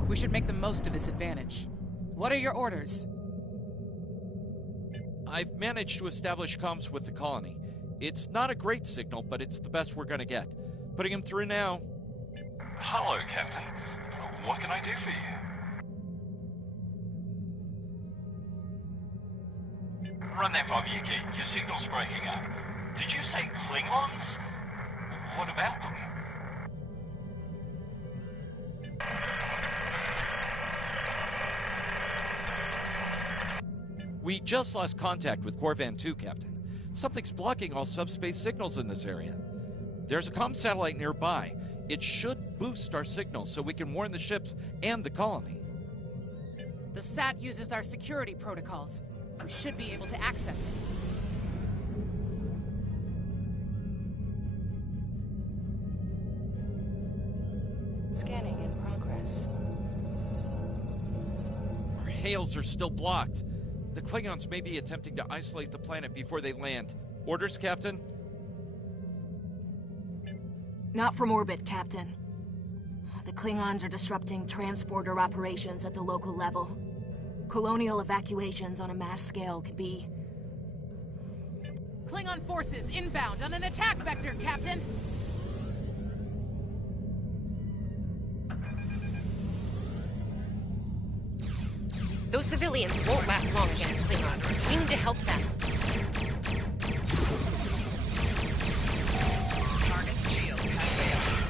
We should make the most of this advantage. What are your orders? I've managed to establish comms with the colony. It's not a great signal, but it's the best we're gonna get. Putting him through now. Hello, Captain. What can I do for you? Run that by me again. Your signal's breaking up. Did you say Klingons? What about them? We just lost contact with Korvan 2, Captain. Something's blocking all subspace signals in this area. There's a comm satellite nearby. It should boost our signals so we can warn the ships and the colony. The SAT uses our security protocols. We should be able to access it. Scanning in progress. Our hails are still blocked. The Klingons may be attempting to isolate the planet before they land. Orders, Captain? Not from orbit, Captain. The Klingons are disrupting transporter operations at the local level. Colonial evacuations on a mass scale could be... Klingon forces inbound on an attack vector, Captain! Those civilians won't last long against Klingons. We need to help them. Target shield has failed.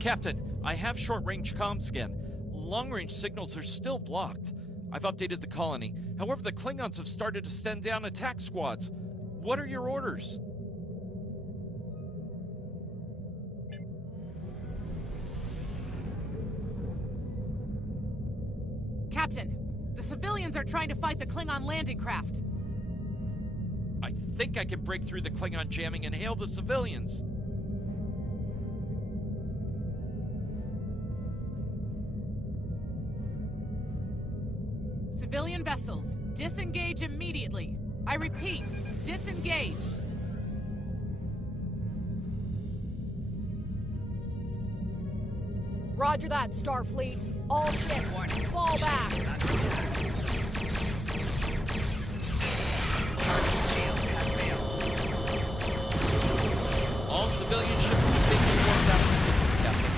Captain, I have short-range comms again. Long-range signals are still blocked. I've updated the colony. However, the Klingons have started to send down attack squads. What are your orders? Captain, the civilians are trying to fight the Klingon landing craft. I think I can break through the Klingon jamming and hail the civilians. Civilian vessels, disengage immediately. I repeat, disengage. Roger that, Starfleet. All ships, fall back. All civilian ships are safely warped out of the system, Captain.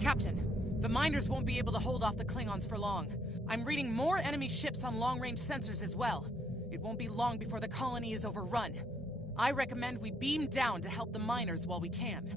Captain, the miners won't be able to hold off the Klingons for long. I'm reading more enemy ships on long-range sensors as well. It won't be long before the colony is overrun. I recommend we beam down to help the miners while we can.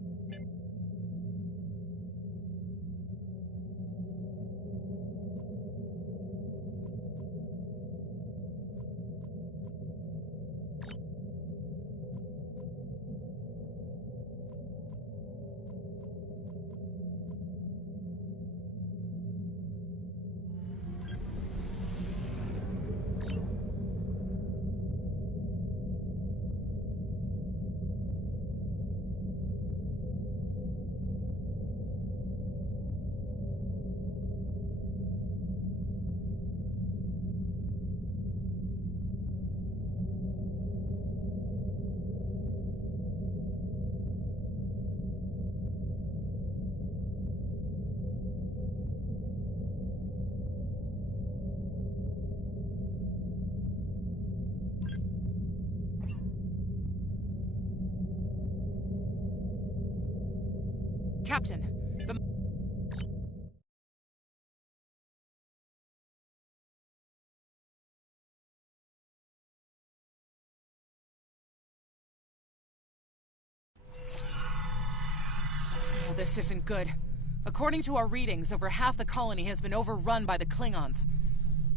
Captain, the... Oh, this isn't good. According to our readings, over half the colony has been overrun by the Klingons.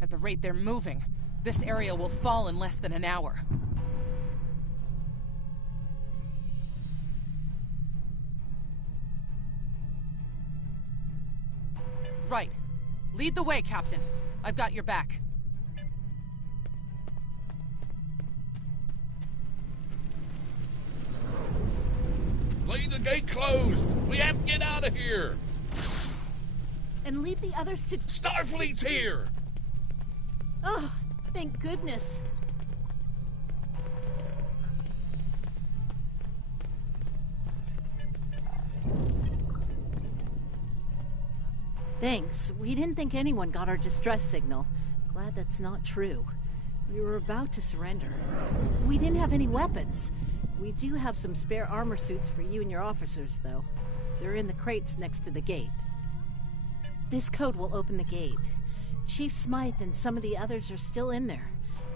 At the rate they're moving, this area will fall in less than an hour. Right. Lead the way, Captain. I've got your back. Leave the gate closed! We have to get out of here! And leave the others to... Starfleet's here! Oh, thank goodness. Thanks. We didn't think anyone got our distress signal. Glad that's not true. We were about to surrender. We didn't have any weapons. We do have some spare armor suits for you and your officers, though. They're in the crates next to the gate. This code will open the gate. Chief Smythe and some of the others are still in there.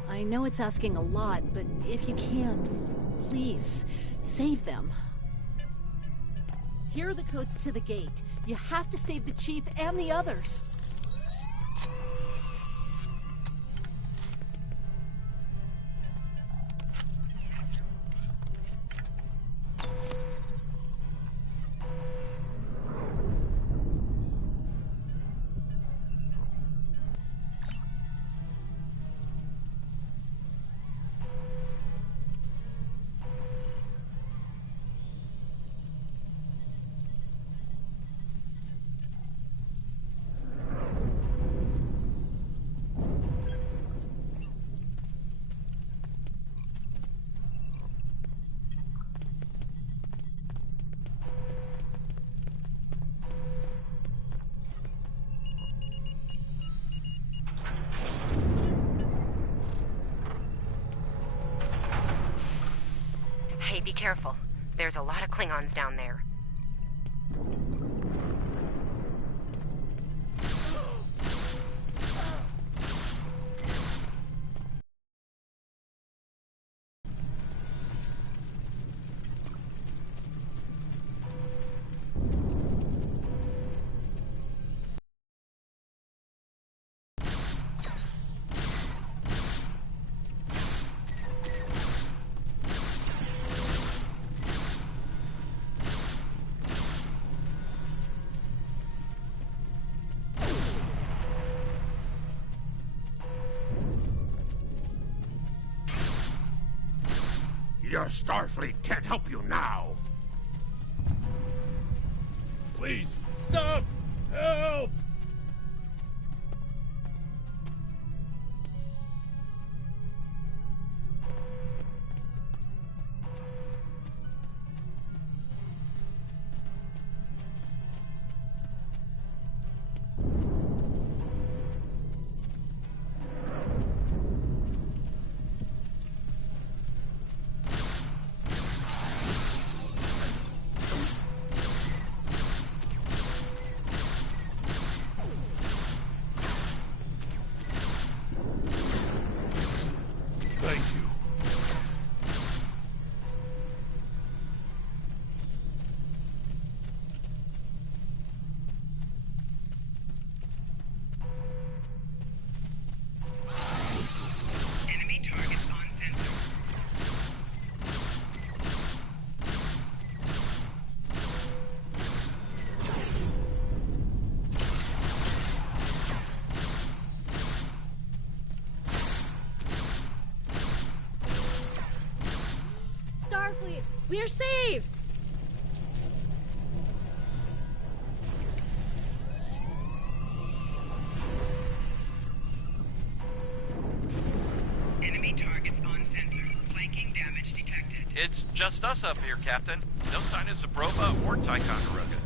I know it's asking a lot, but if you can, please, save them. Here are the codes to the gate. You have to save the Chief and the others. Hey, be careful. There's a lot of Klingons down there. Your Starfleet can't help you now! Please, stop! Help! We are saved! Enemy targets on sensor. Flanking damage detected. It's just us up here, Captain. No sign of Zabrova or Ticonderoga.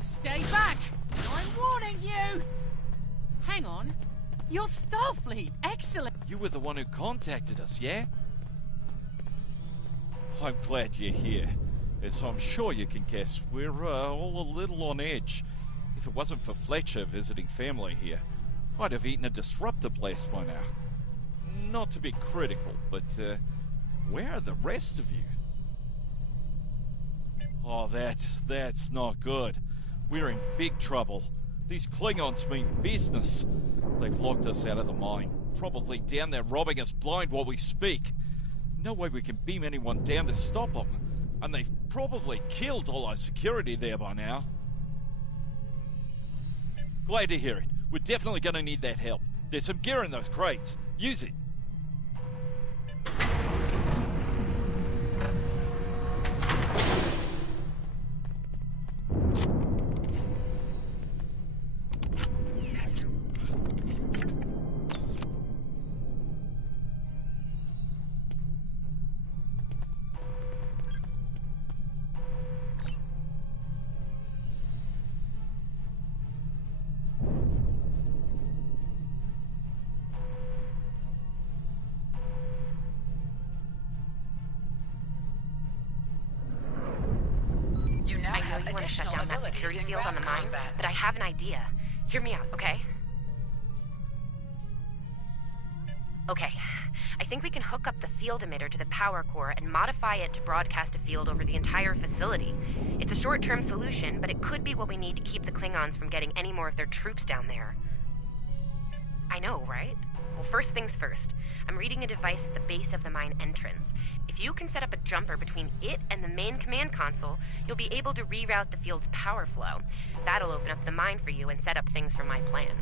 Stay back! I'm warning you! Hang on. You're Starfleet. Excellent. You were the one who contacted us, yeah? I'm glad you're here. As I'm sure you can guess, we're all a little on edge. If it wasn't for Fletcher visiting family here, I'd have eaten a disruptor blast by now. Not to be critical, but where are the rest of you? Oh, that's not good. We're in big trouble. These Klingons mean business. They've locked us out of the mine. Probably down there robbing us blind while we speak. No way we can beam anyone down to stop them. And they've probably killed all our security there by now. Glad to hear it. We're definitely going to need that help. There's some gear in those crates. Use it. I know you want to shut down that security field on the mine, but I have an idea. Hear me out, okay? Okay. I think we can hook up the field emitter to the power core and modify it to broadcast a field over the entire facility. It's a short-term solution, but it could be what we need to keep the Klingons from getting any more of their troops down there. I know, right? Well, first things first. I'm reading a device at the base of the mine entrance. If you can set up a jumper between it and the main command console, you'll be able to reroute the field's power flow. That'll open up the mine for you and set up things for my plan.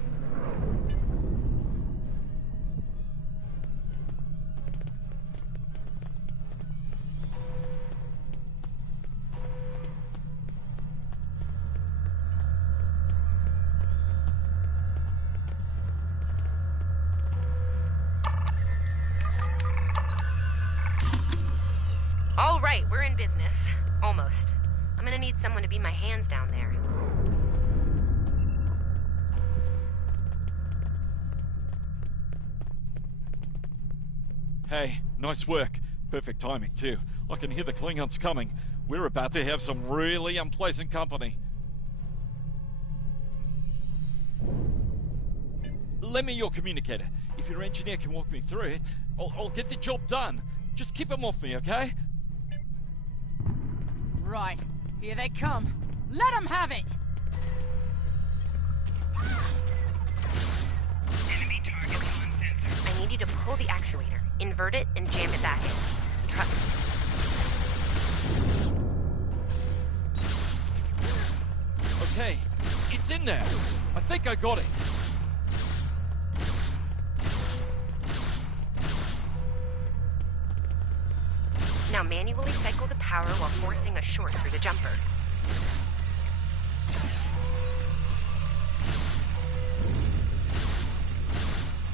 All right, we're in business. Almost. I'm gonna need someone to be my hands down there. Hey, nice work. Perfect timing, too. I can hear the Klingons coming. We're about to have some really unpleasant company. Lend me your communicator. If your engineer can walk me through it, I'll get the job done. Just keep them off me, okay? Right. Here they come. Let them have it! Enemy target on sensor. I need you to pull the actuator, invert it, and jam it back in. Trust me. Okay, it's in there. I think I got it. Now manually cycle the power while forcing a short through the jumper.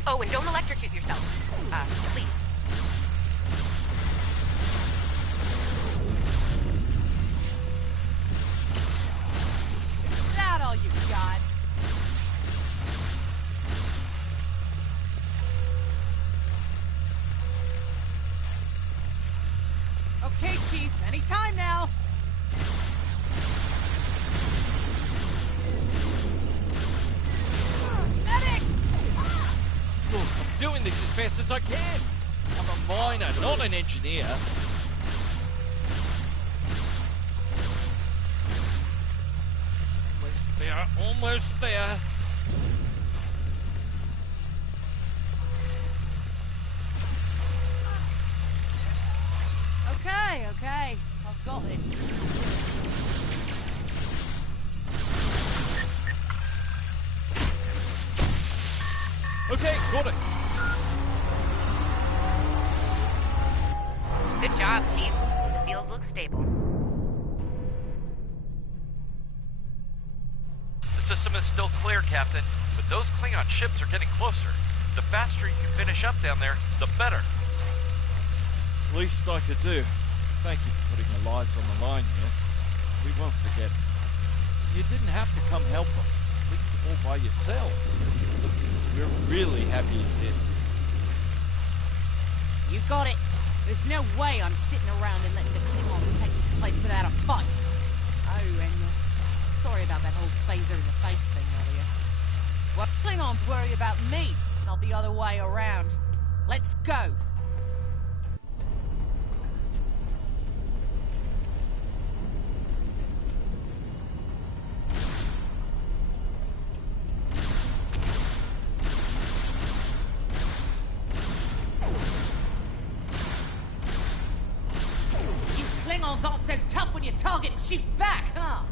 Oh, and don't electrocute yourself. Please. Is that all you got? Okay, Chief. Anytime now. Medic! Look, I'm doing this as fast as I can. I'm a miner, not an engineer. Almost there, almost there. Okay. I've got this. Okay, got it. Good job, Chief. The field looks stable. The system is still clear, Captain, but those Klingon ships are getting closer. The faster you can finish up down there, the better. Least I could do. Thank you for putting your lives on the line here. We won't forget. You didn't have to come help us, least of all by yourselves. We're really happy you did. You got it. There's no way I'm sitting around and letting the Klingons take this place without a fight. Oh, and sorry about that whole phaser in the face thing earlier. Well, Klingons worry about me, not the other way around. Let's go. Aren't so tough when your targets shoot back, huh?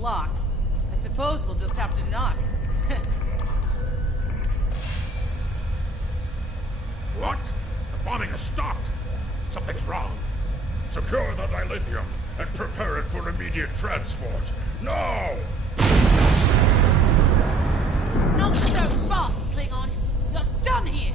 Locked. I suppose we'll just have to knock. What? The bombing has stopped. Something's wrong. Secure the dilithium and prepare it for immediate transport. Now! Not so fast, Klingon. You're done here.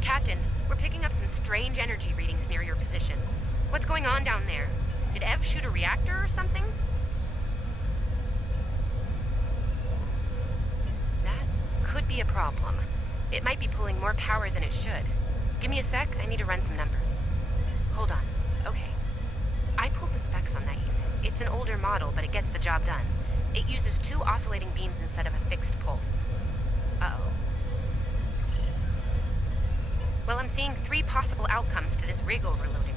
Captain, we're picking up some strange energy readings near your position. What's going on down there? Did Ev shoot a reactor or something? could be a problem. It might be pulling more power than it should. Give me a sec, I need to run some numbers. Hold on. Okay. I pulled the specs on that unit. It's an older model, but it gets the job done. It uses 2 oscillating beams instead of a fixed pulse. Uh-oh. Well, I'm seeing 3 possible outcomes to this rig overloading.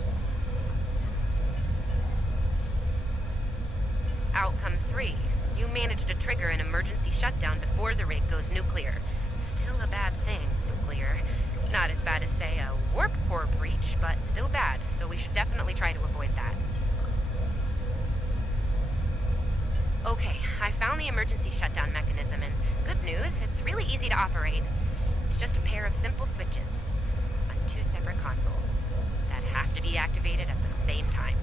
Outcome 3. You managed to trigger an emergency shutdown before the rig goes nuclear. Still a bad thing, nuclear. Not as bad as, say, a warp core breach, but still bad, so we should definitely try to avoid that. Okay, I found the emergency shutdown mechanism, and good news, it's really easy to operate. It's just a pair of simple switches on 2 separate consoles that have to be activated at the same time.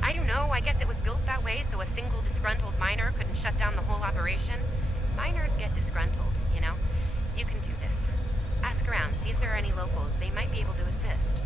I don't know, I guess it was built that way so a single disgruntled miner couldn't shut down the whole operation. Miners get disgruntled, you know? You can do this. Ask around, see if there are any locals. They might be able to assist.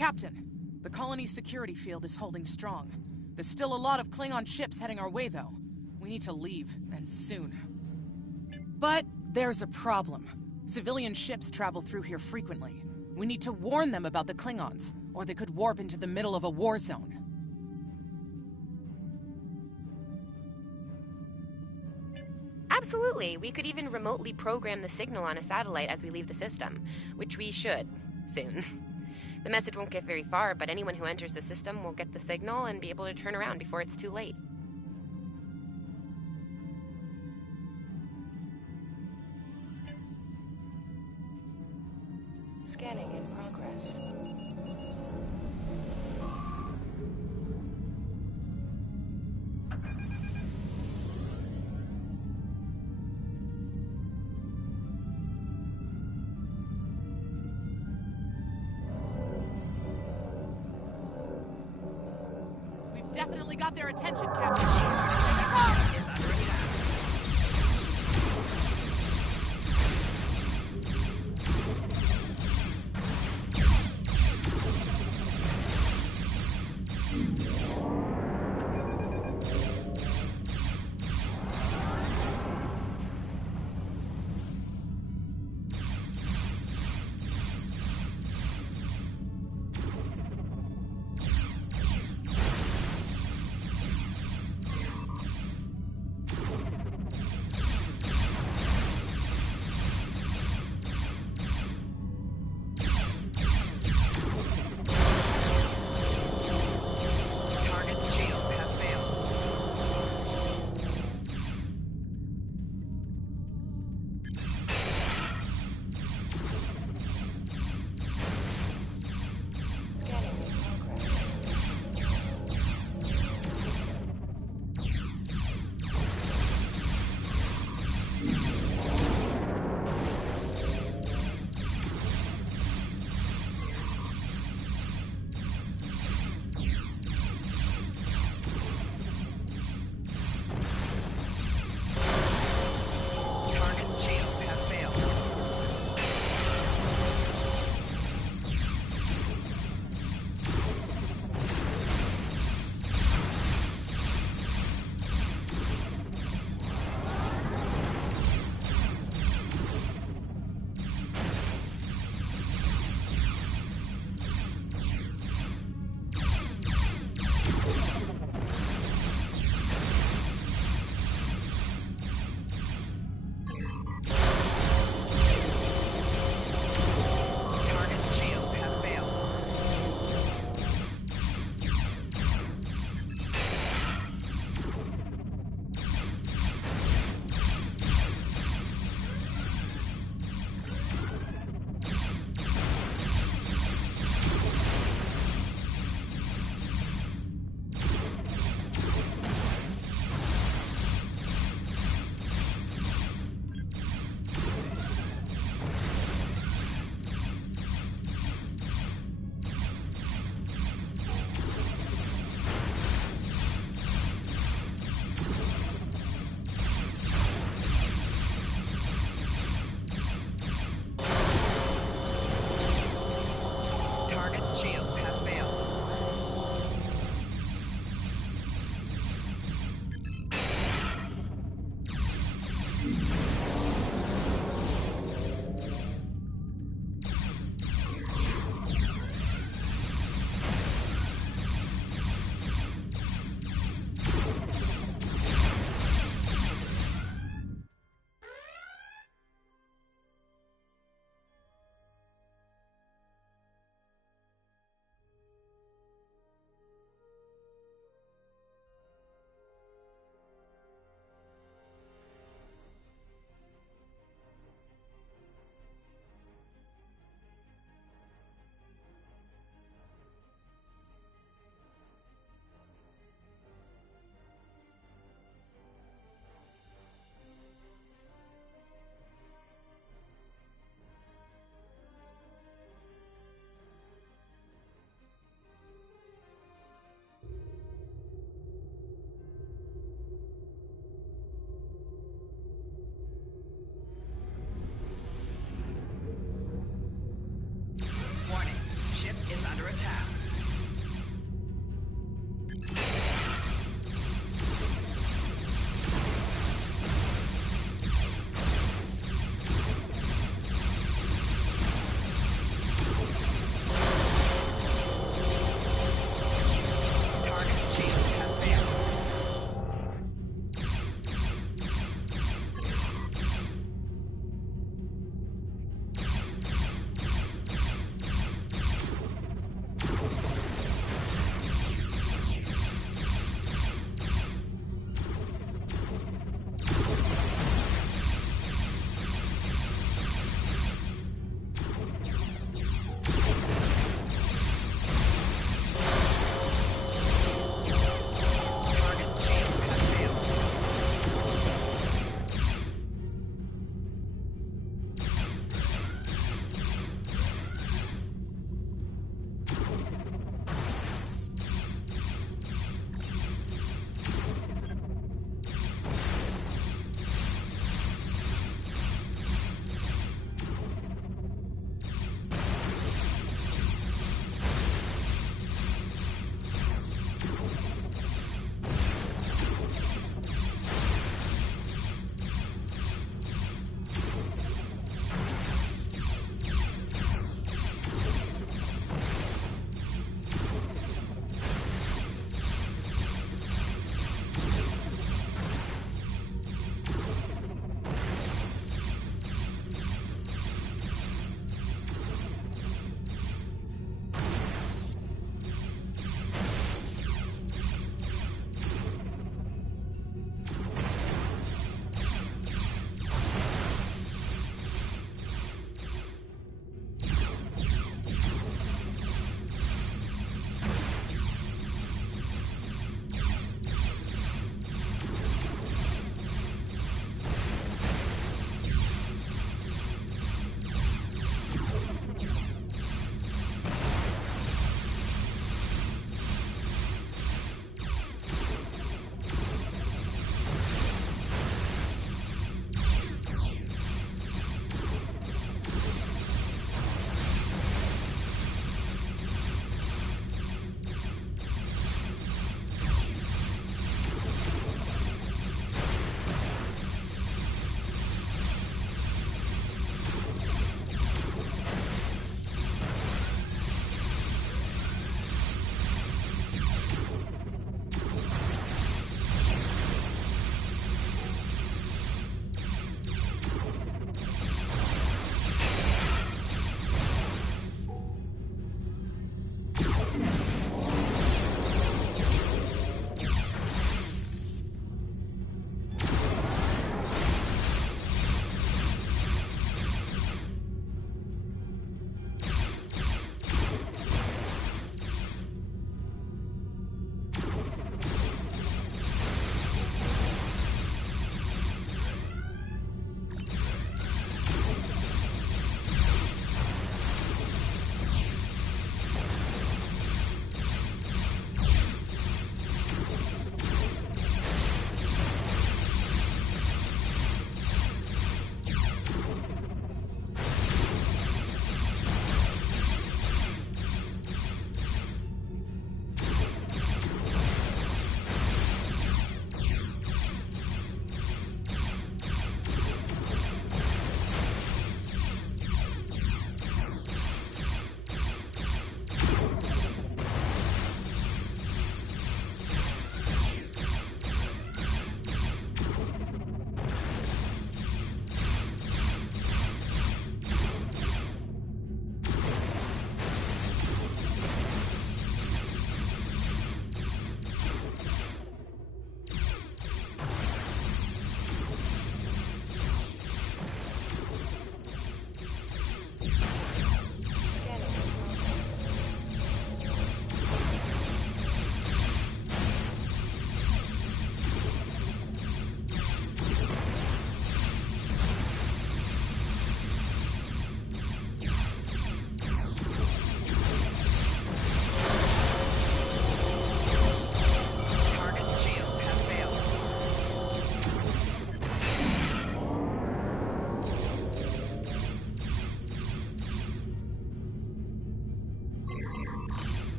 Captain, the colony's security field is holding strong. There's still a lot of Klingon ships heading our way, though. We need to leave, and soon. But there's a problem. Civilian ships travel through here frequently. We need to warn them about the Klingons, or they could warp into the middle of a war zone. Absolutely. We could even remotely program the signal on a satellite as we leave the system, which we should, soon. The message won't get very far, but anyone who enters the system will get the signal and be able to turn around before it's too late. Scanning in progress. We've definitely got their attention, Captain.